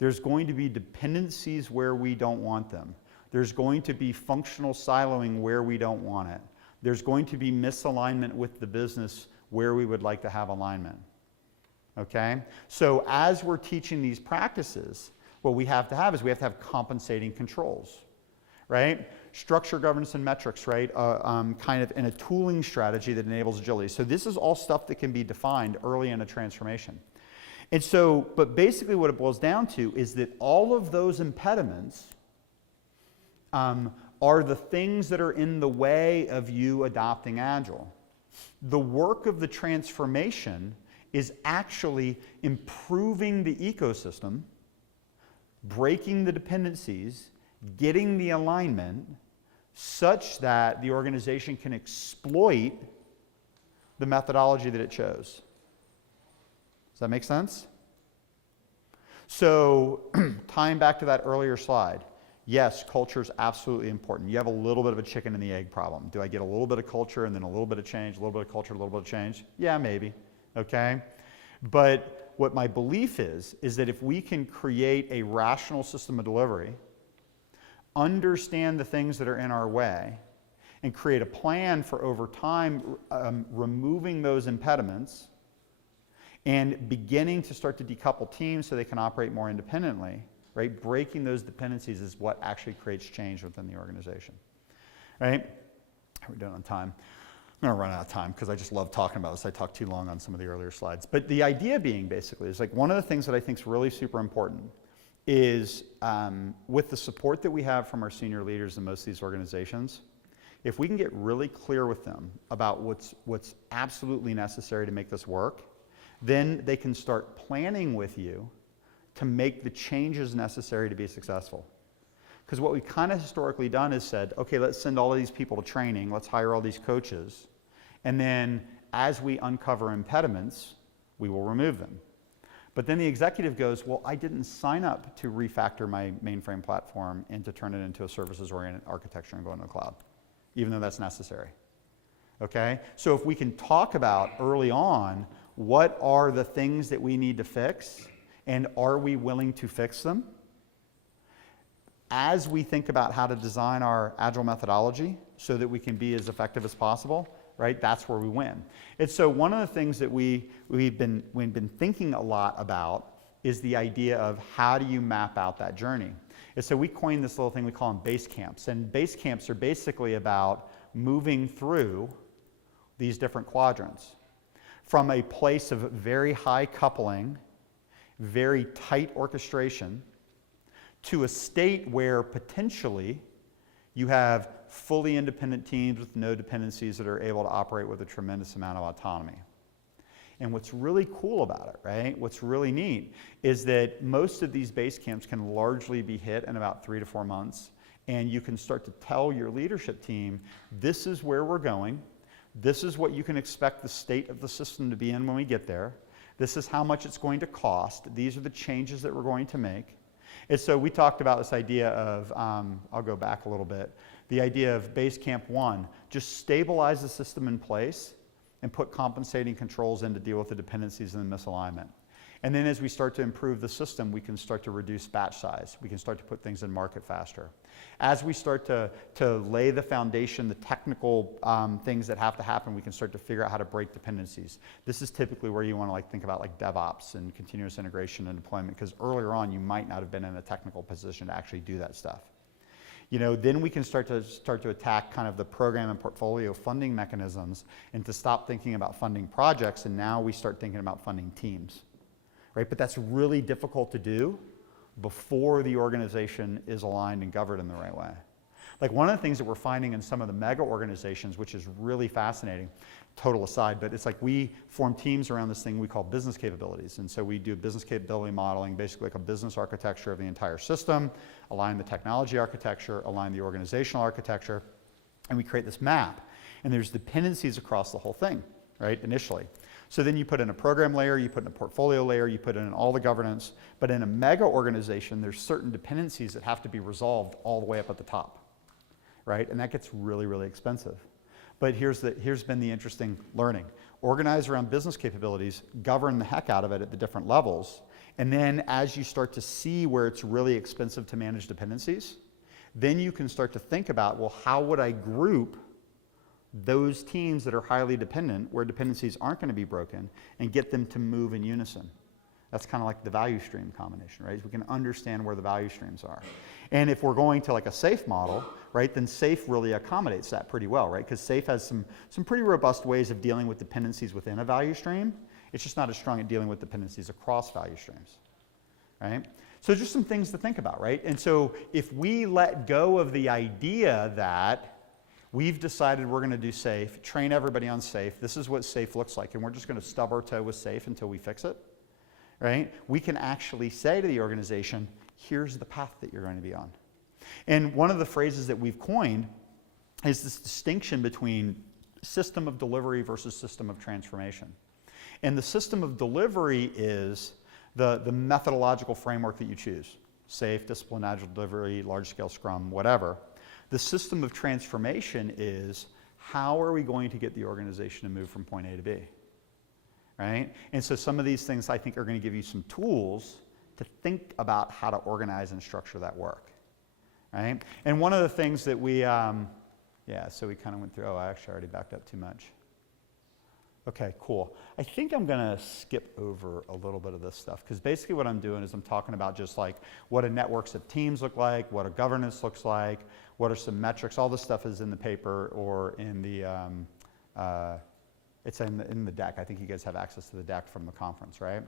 There's going to be dependencies where we don't want them. There's going to be functional siloing where we don't want it. There's going to be misalignment with the business where we would like to have alignment. Okay? So as we're teaching these practices, what we have to have is we have to have compensating controls, right? Structure, governance, and metrics, right? Kind of in a tooling strategy that enables agility. So this is all stuff that can be defined early in a transformation. And so, but basically what it boils down to is that all of those impediments are the things that are in the way of you adopting Agile. The work of the transformation is actually improving the ecosystem, breaking the dependencies, getting the alignment such that the organization can exploit the methodology that it chose. Does that make sense? So, tying back to that earlier slide, yes, culture is absolutely important. You have a little bit of a chicken and the egg problem. Do I get a little bit of culture and then a little bit of change, a little bit of culture, a little bit of change? Yeah, maybe, okay? But what my belief is that if we can create a rational system of delivery, understand the things that are in our way, and create a plan for over time removing those impediments and beginning to start to decouple teams so they can operate more independently, right? Breaking those dependencies is what actually creates change within the organization, right? How are we doing on time? I'm going to run out of time because I just love talking about this. I talked too long on some of the earlier slides. But the idea being basically is like one of the things that I think is really super important is with the support that we have from our senior leaders in most of these organizations, if we can get really clear with them about what's absolutely necessary to make this work, then they can start planning with you to make the changes necessary to be successful. Because what we've kind of historically done is said, okay, let's send all of these people to training, let's hire all these coaches, and then as we uncover impediments, we will remove them. But then the executive goes, well, I didn't sign up to refactor my mainframe platform and to turn it into a services-oriented architecture and go into the cloud, even though that's necessary. Okay? So if we can talk about early on what are the things that we need to fix and are we willing to fix them, as we think about how to design our Agile methodology so that we can be as effective as possible, right? That's where we win. And so one of the things that we've been thinking a lot about is the idea of how do you map out that journey. And so we coined this little thing we call them base camps. And base camps are basically about moving through these different quadrants from a place of very high coupling, very tight orchestration, to a state where potentially you have fully independent teams with no dependencies that are able to operate with a tremendous amount of autonomy. And what's really cool about it, right, what's really neat, is that most of these base camps can largely be hit in about 3 to 4 months, and you can start to tell your leadership team, this is where we're going, this is what you can expect the state of the system to be in when we get there, this is how much it's going to cost, these are the changes that we're going to make. And so we talked about this idea of, I'll go back a little bit, the idea of base camp 1, just stabilize the system in place and put compensating controls in to deal with the dependencies and the misalignment. And then as we start to improve the system, we can start to reduce batch size. We can start to put things in market faster. As we start to lay the foundation, the technical things that have to happen, we can start to figure out how to break dependencies. This is typically where you want to think about DevOps and continuous integration and deployment, because earlier on you might not have been in a technical position to actually do that stuff. Then we can start to attack kind of the program and portfolio funding mechanisms, and to stop thinking about funding projects, and now we start thinking about funding teams. Right? But that's really difficult to do before the organization is aligned and governed in the right way. One of the things that we're finding in some of the mega organizations, which is really fascinating, total aside, but it's we form teams around this thing we call business capabilities. And so we do business capability modeling, basically a business architecture of the entire system, align the technology architecture, align the organizational architecture, and we create this map. And there's dependencies across the whole thing, right, initially. So then you put in a program layer, you put in a portfolio layer, you put in all the governance. But in a mega organization, there's certain dependencies that have to be resolved all the way up at the top, right? And that gets really, really expensive. But here's been the interesting learning. Organize around business capabilities, govern the heck out of it at the different levels. And then as you start to see where it's really expensive to manage dependencies, then you can start to think about, well, how would I group those teams that are highly dependent, where dependencies aren't going to be broken, and get them to move in unison. That's kind of like the value stream combination, right? We can understand where the value streams are. And if we're going to a SAFe model, right, then SAFe really accommodates that pretty well, right? Because SAFe has some pretty robust ways of dealing with dependencies within a value stream. It's just not as strong at dealing with dependencies across value streams, right? So just some things to think about, right? And so if we let go of the idea that we've decided we're going to do SAFe, train everybody on SAFe, this is what SAFe looks like, and we're just going to stub our toe with SAFe until we fix it, right? We can actually say to the organization, here's the path that you're going to be on. And one of the phrases that we've coined is this distinction between system of delivery versus system of transformation. And the system of delivery is the methodological framework that you choose. SAFe, discipline, agile delivery, large-scale Scrum, whatever. The system of transformation is, how are we going to get the organization to move from point A to B, right? And so some of these things I think are going to give you some tools to think about how to organize and structure that work, right? And one of the things that we, so we kind of went through, I actually already backed up too much. Okay, cool. I think I'm going to skip over a little bit of this stuff, because basically what I'm doing is I'm talking about just what a networks of teams look like, what a governance looks like, what are some metrics. All this stuff is in the paper or in the, it's in the deck. I think you guys have access to the deck from the conference, right?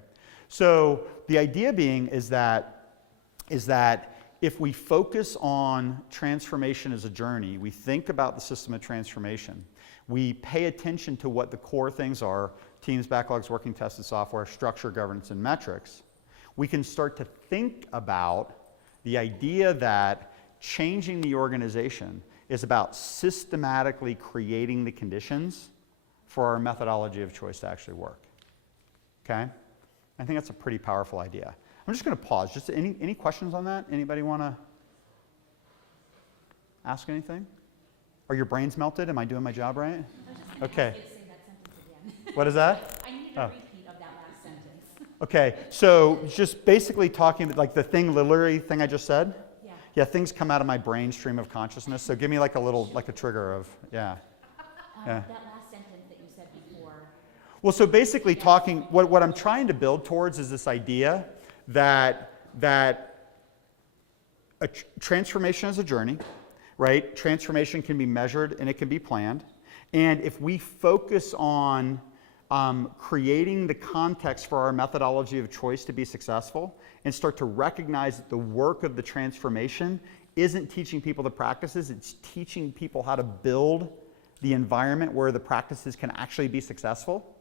So the idea being is that if we focus on transformation as a journey, we think about the system of transformation, we pay attention to what the core things are, teams, backlogs, working tested software, structure, governance, and metrics, we can start to think about the idea that changing the organization is about systematically creating the conditions for our methodology of choice to actually work. Okay? I think that's a pretty powerful idea. I'm just going to pause. Just any questions on that? Anybody want to ask anything? Are your brains melted? Am I doing my job right? Okay. Ask you to say that sentence again. What is that? I need a repeat of that last sentence. Okay, so just basically talking the literary thing I just said. Yeah. Yeah, things come out of my brain stream of consciousness. So give me a trigger of, yeah. That last sentence that you said before. Well, so basically talking, what I'm trying to build towards is this idea that a transformation is a journey, right? Transformation can be measured and it can be planned. And if we focus on creating the context for our methodology of choice to be successful and start to recognize that the work of the transformation isn't teaching people the practices, it's teaching people how to build the environment where the practices can actually be successful,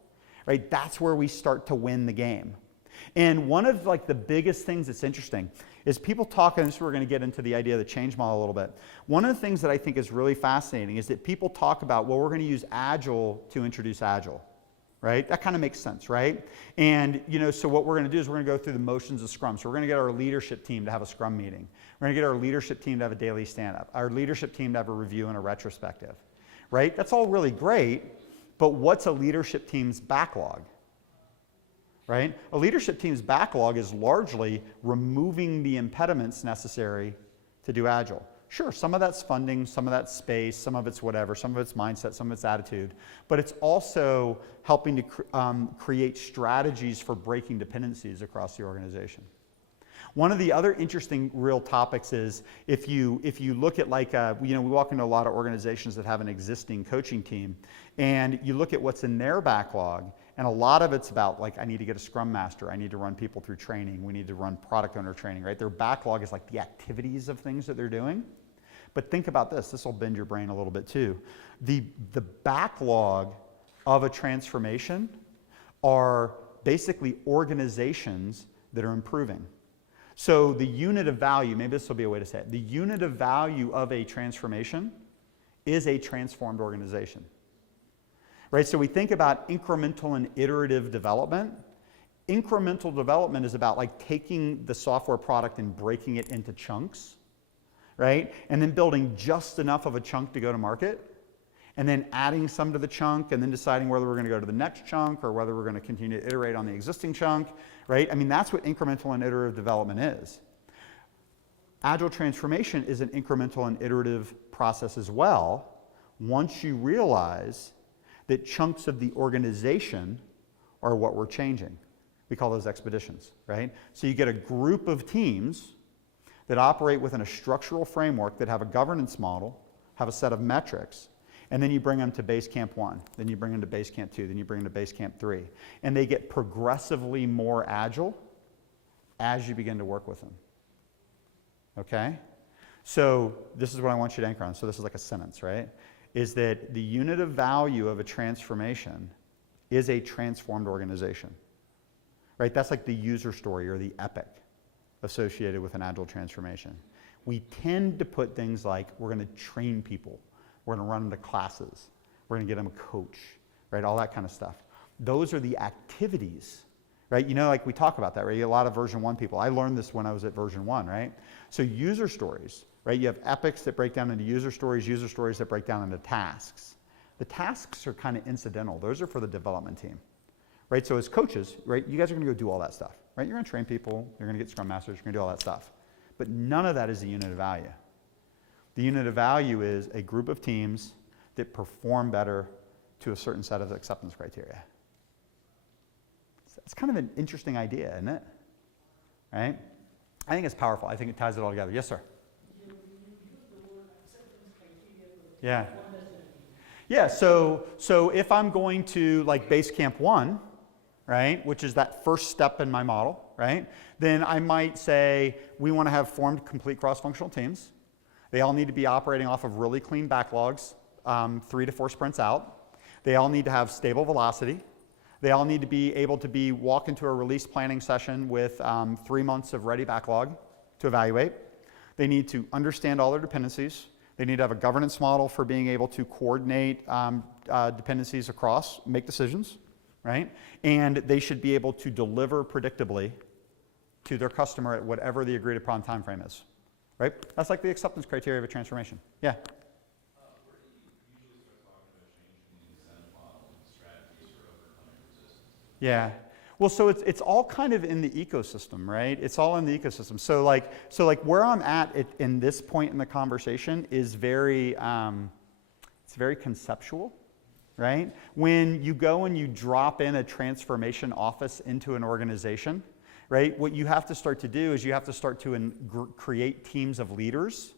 right? That's where we start to win the game. And one of the biggest things that's interesting is people talk, and this is where we're going to get into the idea of the change model a little bit. One of the things that I think is really fascinating is that people talk about, well, we're going to use Agile to introduce Agile, right? That kind of makes sense, right? And, so what we're going to do is we're going to go through the motions of Scrum. So we're going to get our leadership team to have a Scrum meeting. We're going to get our leadership team to have a daily stand-up, our leadership team to have a review and a retrospective, right? That's all really great, but what's a leadership team's backlog? right? A leadership team's backlog is largely removing the impediments necessary to do Agile. Sure, some of that's funding, some of that's space, some of it's whatever, some of it's mindset, some of it's attitude, but it's also helping to create strategies for breaking dependencies across the organization. One of the other interesting real topics is if you look at like, we walk into a lot of organizations that have an existing coaching team, and you look at what's in their backlog, and a lot of it's about like, I need to get a scrum master, I need to run people through training, we need to run product owner training, right? Their backlog is like the activities of things that they're doing. But think about this will bend your brain a little bit too. The backlog of a transformation are basically organizations that are improving. So the unit of value, maybe this will be a way to say it, the unit of value of a transformation is a transformed organization. Right, so we think about incremental and iterative development. Incremental development is about like taking the software product and breaking it into chunks, right? And then building just enough of a chunk to go to market, and then adding some to the chunk, and then deciding whether we're going to go to the next chunk or whether we're going to continue to iterate on the existing chunk, right? I mean, that's what incremental and iterative development is. Agile transformation is an incremental and iterative process as well, once you realize that chunks of the organization are what we're changing. We call those expeditions, right? So you get a group of teams that operate within a structural framework, that have a governance model, have a set of metrics, and then you bring them to base camp 1, then you bring them to base camp 2, then you bring them to base camp 3. And they get progressively more agile as you begin to work with them. Okay? So this is what I want you to anchor on. So this is like a sentence, right? Is that the unit of value of a transformation is a transformed organization. Right? That's like the user story or the epic associated with an Agile transformation. We tend to put things like, we're going to train people, we're going to run them to classes, we're going to get them a coach, right? All that kind of stuff. Those are the activities, right? You know, like we talk about that, right? You get a lot of version 1 people. I learned this when I was at version 1, right? So user stories, right? You have epics that break down into user stories that break down into tasks. The tasks are kind of incidental. Those are for the development team, right? So as coaches, right, you guys are going to go do all that stuff, right? You're going to train people, you're going to get scrum masters, you're going to do all that stuff. But none of that is the unit of value. The unit of value is a group of teams that perform better to a certain set of acceptance criteria. It's kind of an interesting idea, isn't it? Right? I think it's powerful. I think it ties it all together. Yes, sir? You use the word acceptance criteria. Yeah. What does that mean? Yeah, so if I'm going to like base camp 1, right, which is that first step in my model, right, then I might say we want to have formed complete cross-functional teams. They all need to be operating off of really clean backlogs, 3 to 4 sprints out. They all need to have stable velocity. They all need to be able to walk into a release planning session with 3 months of ready backlog to evaluate. They need to understand all their dependencies. They need to have a governance model for being able to coordinate dependencies across, make decisions, right? And they should be able to deliver predictably to their customer at whatever the agreed upon time frame is, right? That's like the acceptance criteria of a transformation. Yeah? Where do you usually start talking about changing the incentive model and strategies for overcoming resistance? Yeah. Well, so it's all kind of in the ecosystem, right? It's all in the ecosystem. So like where I'm at in this point in the conversation is very, it's very conceptual, right? When you go and you drop in a transformation office into an organization, right? What you have to start to do is you have to start to create teams of leaders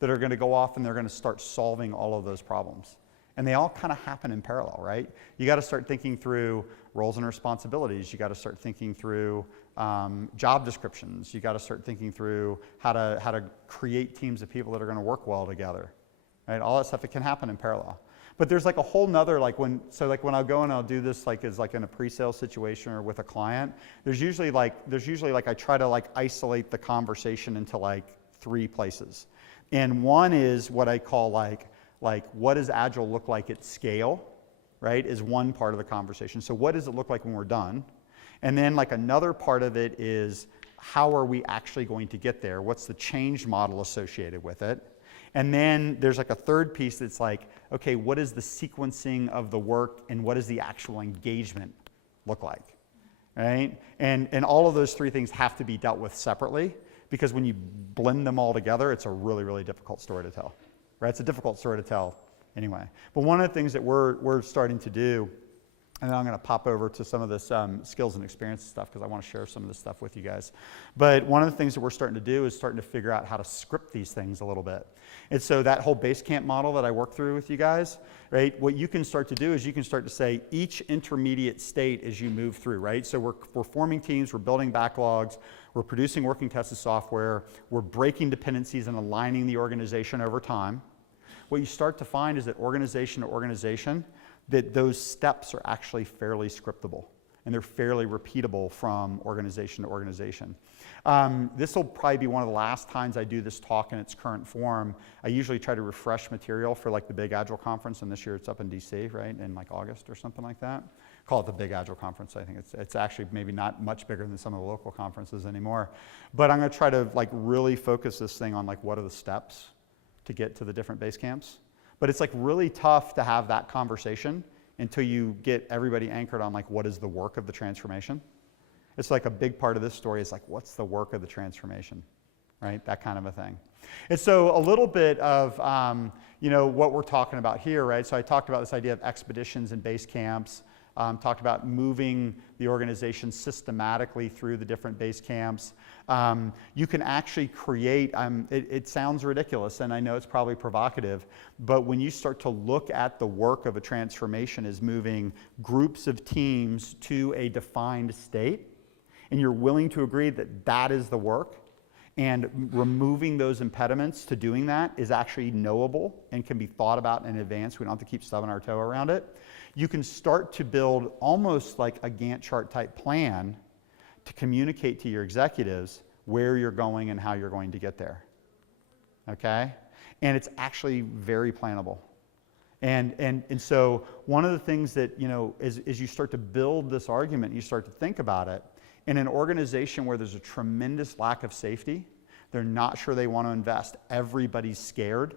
that are going to go off and they're going to start solving all of those problems. And they all kind of happen in parallel, right? You got to start thinking through roles and responsibilities. You got to start thinking through job descriptions. You got to start thinking through how to create teams of people that are going to work well together, right? All that stuff, it can happen in parallel. But there's like a whole nother, when I'll go and I'll do this as in a pre-sale situation or with a client, there's usually I try to isolate the conversation into 3 places. And one is what I call what does Agile look like at scale, right, is one part of the conversation. So what does it look like when we're done? And then another part of it is how are we actually going to get there? What's the change model associated with it? And then there's a third piece that's okay, what is the sequencing of the work and what does the actual engagement look like? right? And all of those three things have to be dealt with separately, because when you blend them all together, it's a really, really difficult story to tell, right? It's a difficult story to tell anyway. But one of the things that we're starting to do, and then I'm going to pop over to some of this skills and experience stuff because I want to share some of this stuff with you guys. But one of the things that we're starting to do is starting to figure out how to script these things a little bit. And so that whole Basecamp model that I worked through with you guys, right? What you can start to do is you can start to say each intermediate state as you move through, right? So we're forming teams, we're building backlogs, we're producing working tested software, we're breaking dependencies and aligning the organization over time. What you start to find is that organization to organization, that those steps are actually fairly scriptable and they're fairly repeatable from organization to organization. This will probably be one of the last times I do this talk in its current form. I usually try to refresh material for like the big Agile conference, and this year it's up in DC, right, in like August or something like that. Call it the big Agile conference. I think it's actually maybe not much bigger than some of the local conferences anymore. But I'm going to try to like really focus this thing on like what are the steps to get to the different base camps. But it's like really tough to have that conversation until you get everybody anchored on like what is the work of the transformation. It's like a big part of this story is like what's the work of the transformation, right? That kind of a thing. And so a little bit of what we're talking about here, right? So I talked about this idea of expeditions and base camps. Talked about moving the organization systematically through the different base camps. You can actually create, it sounds ridiculous, and I know it's probably provocative, but when you start to look at the work of a transformation as moving groups of teams to a defined state, and you're willing to agree that that is the work, and removing those impediments to doing that is actually knowable and can be thought about in advance. We don't have to keep stubbing our toe around it. You can start to build almost like a Gantt chart type plan to communicate to your executives where you're going and how you're going to get there. Okay? And it's actually very plannable. And so one of the things that, as you start to build this argument, you start to think about it, in an organization where there's a tremendous lack of safety, they're not sure they want to invest, everybody's scared,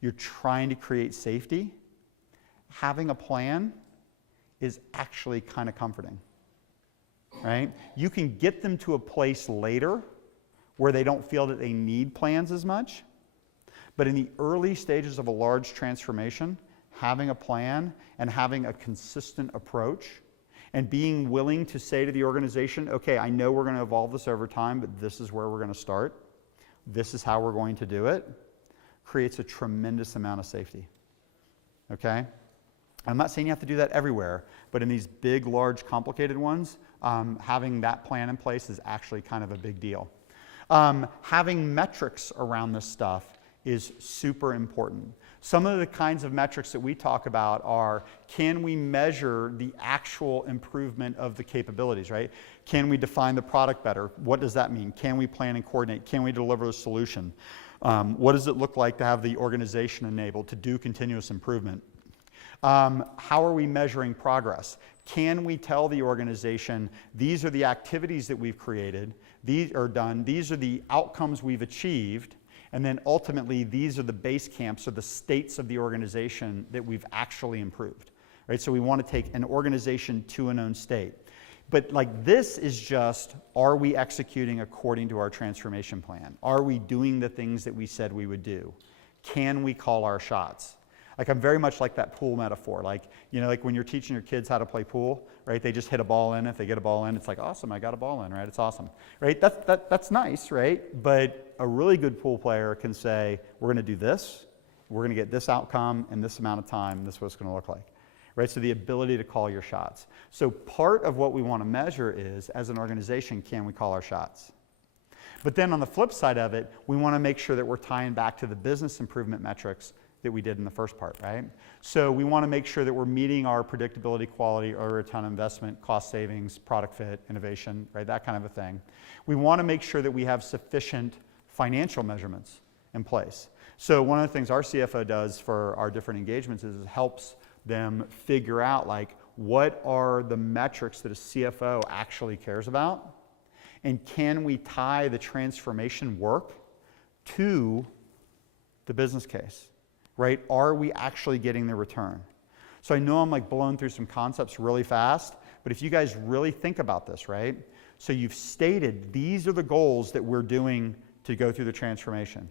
you're trying to create safety, having a plan is actually kind of comforting, right? You can get them to a place later where they don't feel that they need plans as much, but in the early stages of a large transformation, having a plan and having a consistent approach and being willing to say to the organization, okay, I know we're going to evolve this over time, but this is where we're going to start. This is how we're going to do it, creates a tremendous amount of safety, okay? I'm not saying you have to do that everywhere, but in these big, large, complicated ones, having that plan in place is actually kind of a big deal. Having metrics around this stuff is super important. Some of the kinds of metrics that we talk about are, can we measure the actual improvement of the capabilities, right? Can we define the product better? What does that mean? Can we plan and coordinate? Can we deliver a solution? What does it look like to have the organization enabled to do continuous improvement? How are we measuring progress? Can we tell the organization, these are the activities that we've created, these are done, these are the outcomes we've achieved, and then ultimately these are the base camps or the states of the organization that we've actually improved, right? So we want to take an organization to a known state. But like this is just, are we executing according to our transformation plan? Are we doing the things that we said we would do? Can we call our shots? Like I'm very much like that pool metaphor. Like, like when you're teaching your kids how to play pool, right? They just hit a ball in. If they get a ball in, it's like, awesome, I got a ball in, right? It's awesome, right? That's nice, right? But a really good pool player can say, we're going to do this, we're going to get this outcome in this amount of time, this is what it's going to look like, right? So the ability to call your shots. So part of what we want to measure is, as an organization, can we call our shots? But then on the flip side of it, we want to make sure that we're tying back to the business improvement metrics that we did in the first part, right? So we want to make sure that we're meeting our predictability, quality, or return on investment, cost savings, product fit, innovation, right? That kind of a thing. We want to make sure that we have sufficient financial measurements in place. So one of the things our CFO does for our different engagements is helps them figure out like what are the metrics that a CFO actually cares about, and can we tie the transformation work to the business case? Right? Are we actually getting the return? So I know I'm like blowing through some concepts really fast, but But if you guys really think about this, right? So you've stated these are the goals that we're doing to go through the transformation.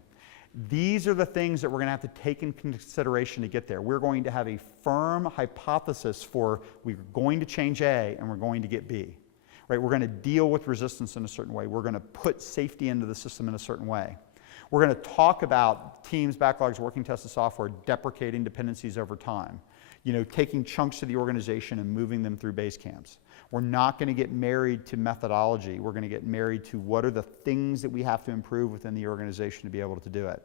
These are the things that we're going to have to take in consideration to get there. We're going to have a firm hypothesis for we're going to change A and we're going to get B. Right? We're going to deal with resistance in a certain way. We're going to put safety into the system in a certain way. We're going to talk about teams, backlogs, working tested software, deprecating dependencies over time. Taking chunks of the organization and moving them through base camps. We're not going to get married to methodology. We're going to get married to what are the things that we have to improve within the organization to be able to do it.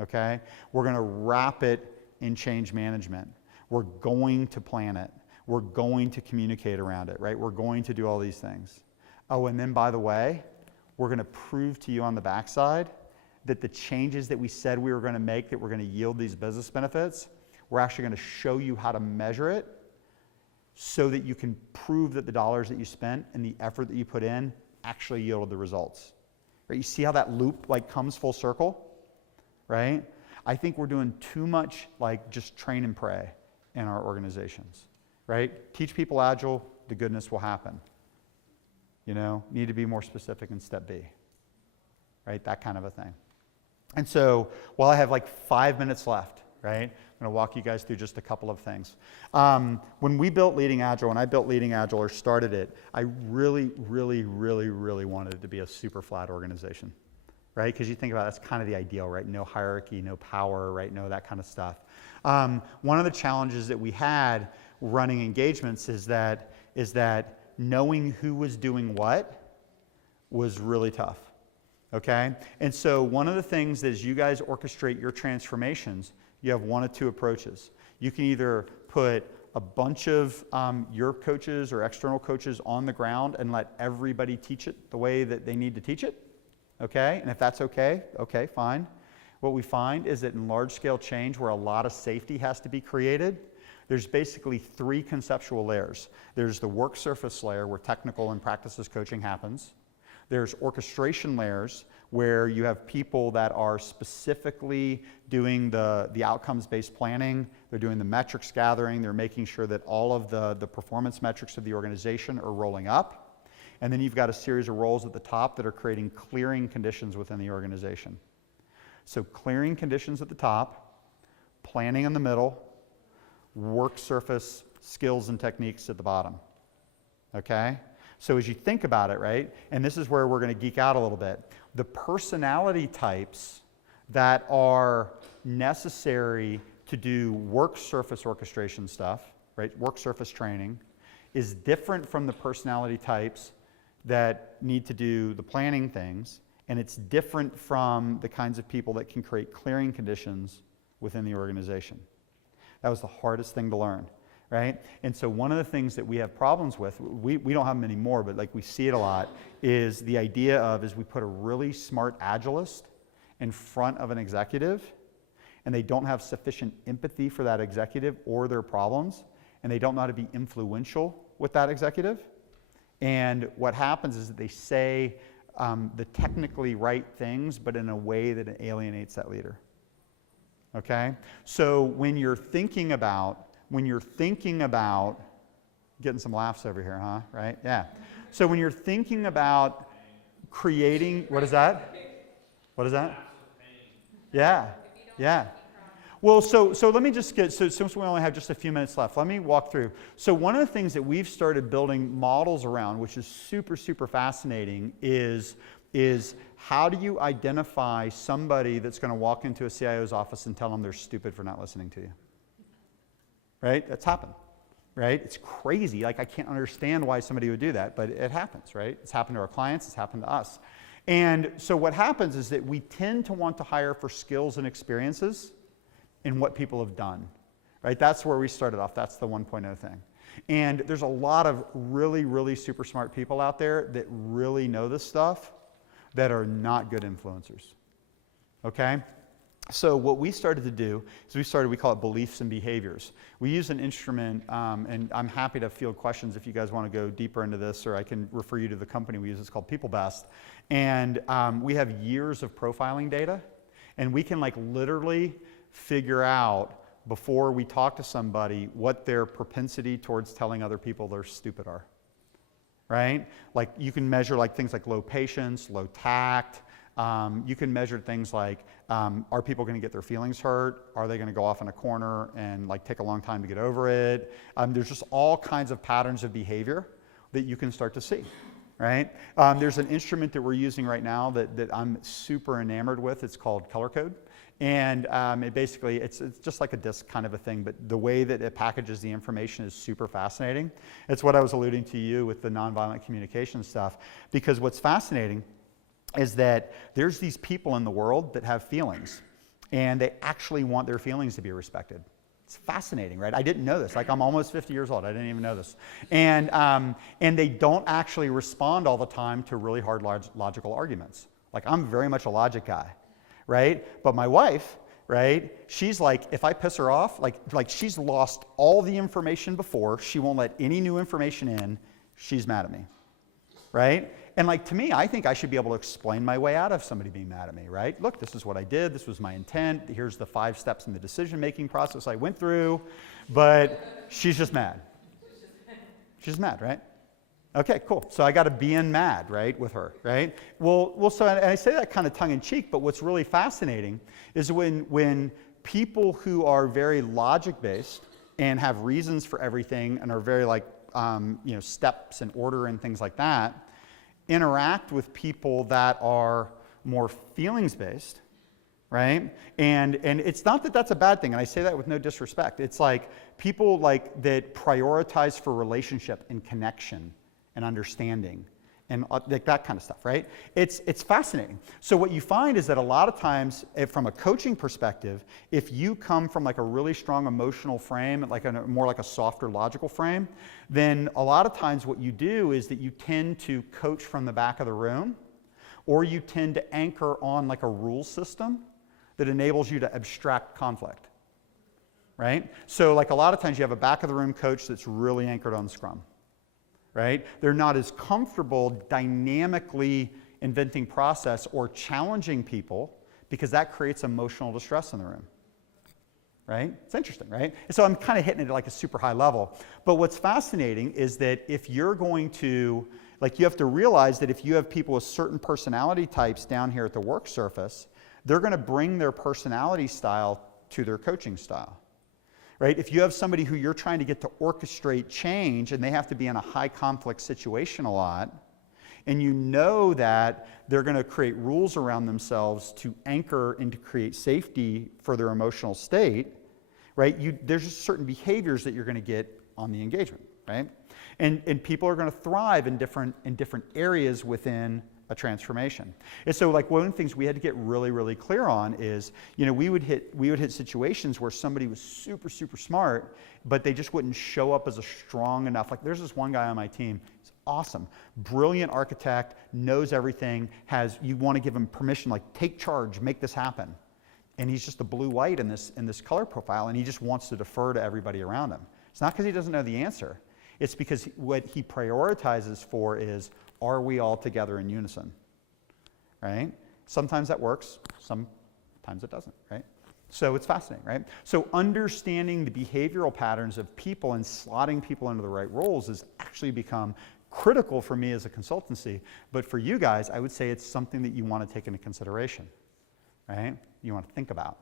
Okay? We're going to wrap it in change management. We're going to plan it. We're going to communicate around it, right? We're going to do all these things. Oh, and then by the way, we're going to prove to you on the backside that the changes that we said we were going to make that we're going to yield these business benefits, we're actually going to show you how to measure it so that you can prove that the dollars that you spent and the effort that you put in actually yielded the results. Right? You see how that loop comes full circle? Right? I think we're doing too much just train and pray in our organizations. Right? Teach people Agile, the goodness will happen. Need to be more specific in step B. Right? That kind of a thing. And so while I have 5 minutes left, right? I'm going to walk you guys through just a couple of things. When we built Leading Agile, when I built Leading Agile or started it, I really, really, really, really wanted it to be a super flat organization, right? Because you think about it, that's kind of the ideal, right? No hierarchy, no power, right? No that kind of stuff. One of the challenges that we had running engagements is that knowing who was doing what was really tough, okay? And so one of the things that as you guys orchestrate your transformations, you have one of two approaches. You can either put a bunch of your coaches or external coaches on the ground and let everybody teach it the way that they need to teach it, okay? And if that's okay, fine. What we find is that in large-scale change where a lot of safety has to be created, there's basically three conceptual layers. There's the work surface layer where technical and practices coaching happens. There's orchestration layers where you have people that are specifically doing the outcomes-based planning. They're doing the metrics gathering. They're making sure that all of the performance metrics of the organization are rolling up. And then you've got a series of roles at the top that are creating clearing conditions within the organization. So clearing conditions at the top, planning in the middle, work surface skills and techniques at the bottom. Okay? So as you think about it, right, and this is where we're going to geek out a little bit, the personality types that are necessary to do work surface orchestration stuff, right, work surface training, is different from the personality types that need to do the planning things, and it's different from the kinds of people that can create clearing conditions within the organization. That was the hardest thing to learn. Right? And so one of the things that we have problems with, we don't have them anymore, but we see it a lot, is the idea of we put a really smart agilist in front of an executive, and they don't have sufficient empathy for that executive or their problems, and they don't know how to be influential with that executive. And what happens is that they say the technically right things, but in a way that alienates that leader. Okay? So when you're thinking about getting some laughs over here, huh? Right? Yeah. So when you're thinking about creating, what is that? What is that? Yeah. Yeah. Well, so let me just since we only have just a few minutes left, let me walk through. So one of the things that we've started building models around, which is super, super fascinating, is how do you identify somebody that's going to walk into a CIO's office and tell them they're stupid for not listening to you? Right? That's happened, right? It's crazy. I can't understand why somebody would do that, but it happens, right? It's happened to our clients. It's happened to us. And so what happens is that we tend to want to hire for skills and experiences in what people have done, right? That's where we started off. That's the 1.0 thing. And there's a lot of really, really super smart people out there that really know this stuff that are not good influencers, okay? So what we started to do is we call it beliefs and behaviors. We use an instrument, and I'm happy to field questions if you guys want to go deeper into this, or I can refer you to the company we use. It's called PeopleBest. And we have years of profiling data, and we can literally figure out before we talk to somebody what their propensity towards telling other people they're stupid are, right? Like you can measure like things like low patience, low tact. You can measure things like, are people going to get their feelings hurt? Are they going to go off in a corner and like take a long time to get over it? There's just all kinds of patterns of behavior that you can start to see, right? There's an instrument that we're using right now that I'm super enamored with. It's called color code. And it's just like a disc kind of a thing, but the way that it packages the information is super fascinating. It's what I was alluding to you with the nonviolent communication stuff, because what's fascinating is that there's these people in the world that have feelings, and they actually want their feelings to be respected. It's fascinating, right? I didn't know this. Like, I'm almost 50 years old. I didn't even know this. And they don't actually respond all the time to really hard logical arguments. Like, I'm very much a logic guy, right? But my wife, right, she's like, if I piss her off, like she's lost all the information before. She won't let any new information in. She's mad at me, right? And like, to me, I think I should be able to explain my way out of somebody being mad at me, right? Look, this is what I did. This was my intent. Here's the 5 steps in the decision-making process I went through. But she's just mad. She's mad, right? Okay, cool. So I got to be in mad, right, with her, right? Well, so and I say that kind of tongue-in-cheek, but what's really fascinating is when people who are very logic-based and have reasons for everything and are very like, steps and order and things like that, interact with people that are more feelings-based, right? And it's not that that's a bad thing, and I say that with no disrespect. It's like people like that prioritize for relationship and connection and understanding and like that kind of stuff, right? It's fascinating. So what you find is that a lot of times, from a coaching perspective, if you come from like a really strong emotional frame, like more like a softer logical frame, then a lot of times what you do is that you tend to coach from the back of the room, or you tend to anchor on like a rule system that enables you to abstract conflict, right? So like a lot of times you have a back of the room coach that's really anchored on Scrum, right? They're not as comfortable dynamically inventing process or challenging people because that creates emotional distress in the room, right? It's interesting, right? And so I'm kind of hitting it at like a super high level. But what's fascinating is that if you're going to, like, you have to realize that if you have people with certain personality types down here at the work surface, they're going to bring their personality style to their coaching style. Right? If you have somebody who you're trying to get to orchestrate change and they have to be in a high conflict situation a lot, and you know that they're going to create rules around themselves to anchor and to create safety for their emotional state, right? There's just certain behaviors that you're going to get on the engagement, right? And people are going to thrive in different areas within a transformation. And so like one of the things we had to get really, really clear on is, we would hit situations where somebody was super, super smart, but they just wouldn't show up as a strong enough. Like there's this one guy on my team, he's awesome, brilliant architect, knows everything, you want to give him permission, like take charge, make this happen. And he's just a blue-white in this color profile, and he just wants to defer to everybody around him. It's not because he doesn't know the answer. It's because what he prioritizes for is, are we all together in unison, right? Sometimes that works, sometimes it doesn't, right? So it's fascinating, right? So understanding the behavioral patterns of people and slotting people into the right roles has actually become critical for me as a consultancy. But for you guys, I would say it's something that you want to take into consideration, right? You want to think about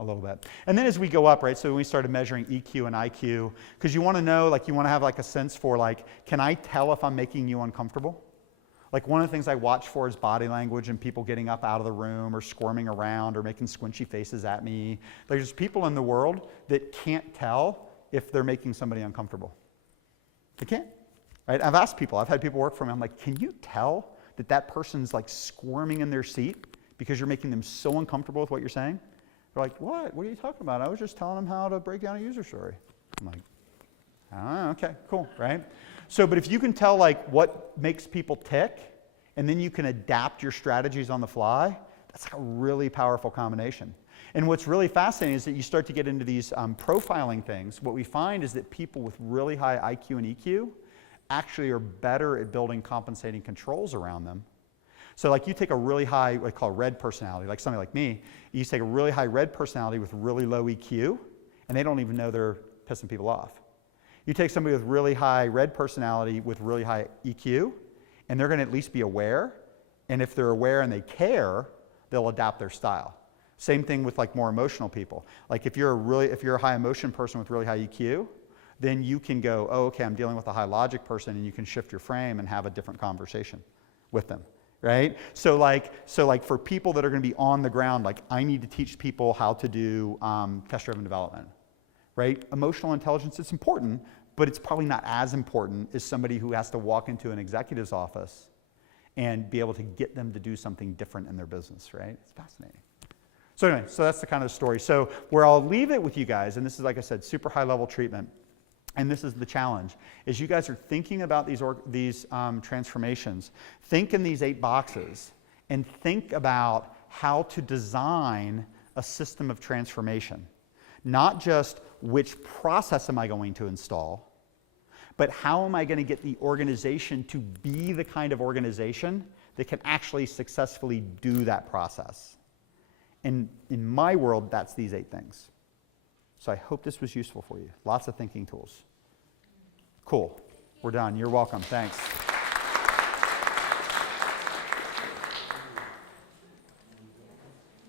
a little bit. And then as we go up, right, so when we started measuring EQ and IQ, because you want to know, like you want to have like a sense for like, can I tell if I'm making you uncomfortable? Like one of the things I watch for is body language and people getting up out of the room or squirming around or making squinchy faces at me. There's people in the world that can't tell if they're making somebody uncomfortable. They can't, right? I've asked people, I've had people work for me, I'm like, can you tell that person's like squirming in their seat because you're making them so uncomfortable with what you're saying? They're like, what? What are you talking about? I was just telling them how to break down a user story. I'm like, okay, cool, right? So, but if you can tell like what makes people tick, and then you can adapt your strategies on the fly, that's like a really powerful combination. And what's really fascinating is that you start to get into these profiling things. What we find is that people with really high IQ and EQ actually are better at building compensating controls around them. So like you take a really high, what I call red personality, like somebody like me, you take a really high red personality with really low EQ, and they don't even know they're pissing people off. You take somebody with really high red personality with really high EQ, and they're going to at least be aware, and if they're aware and they care, they'll adapt their style. Same thing with like more emotional people. Like if you're a high emotion person with really high EQ, then you can go, oh, okay, I'm dealing with a high logic person, and you can shift your frame and have a different conversation with them, right? So like for people that are going to be on the ground, like I need to teach people how to do test-driven development, right? Emotional intelligence is important, but it's probably not as important as somebody who has to walk into an executive's office and be able to get them to do something different in their business, right? It's fascinating. So anyway, so that's the kind of story. So where I'll leave it with you guys, and this is, like I said, super high level treatment, and this is the challenge, is you guys are thinking about these transformations. Think in these 8 boxes, and think about how to design a system of transformation. Not just which process am I going to install, but how am I going to get the organization to be the kind of organization that can actually successfully do that process. And in my world, that's these 8 things. So I hope this was useful for you. Lots of thinking tools. Cool. We're done. You're welcome. Thanks.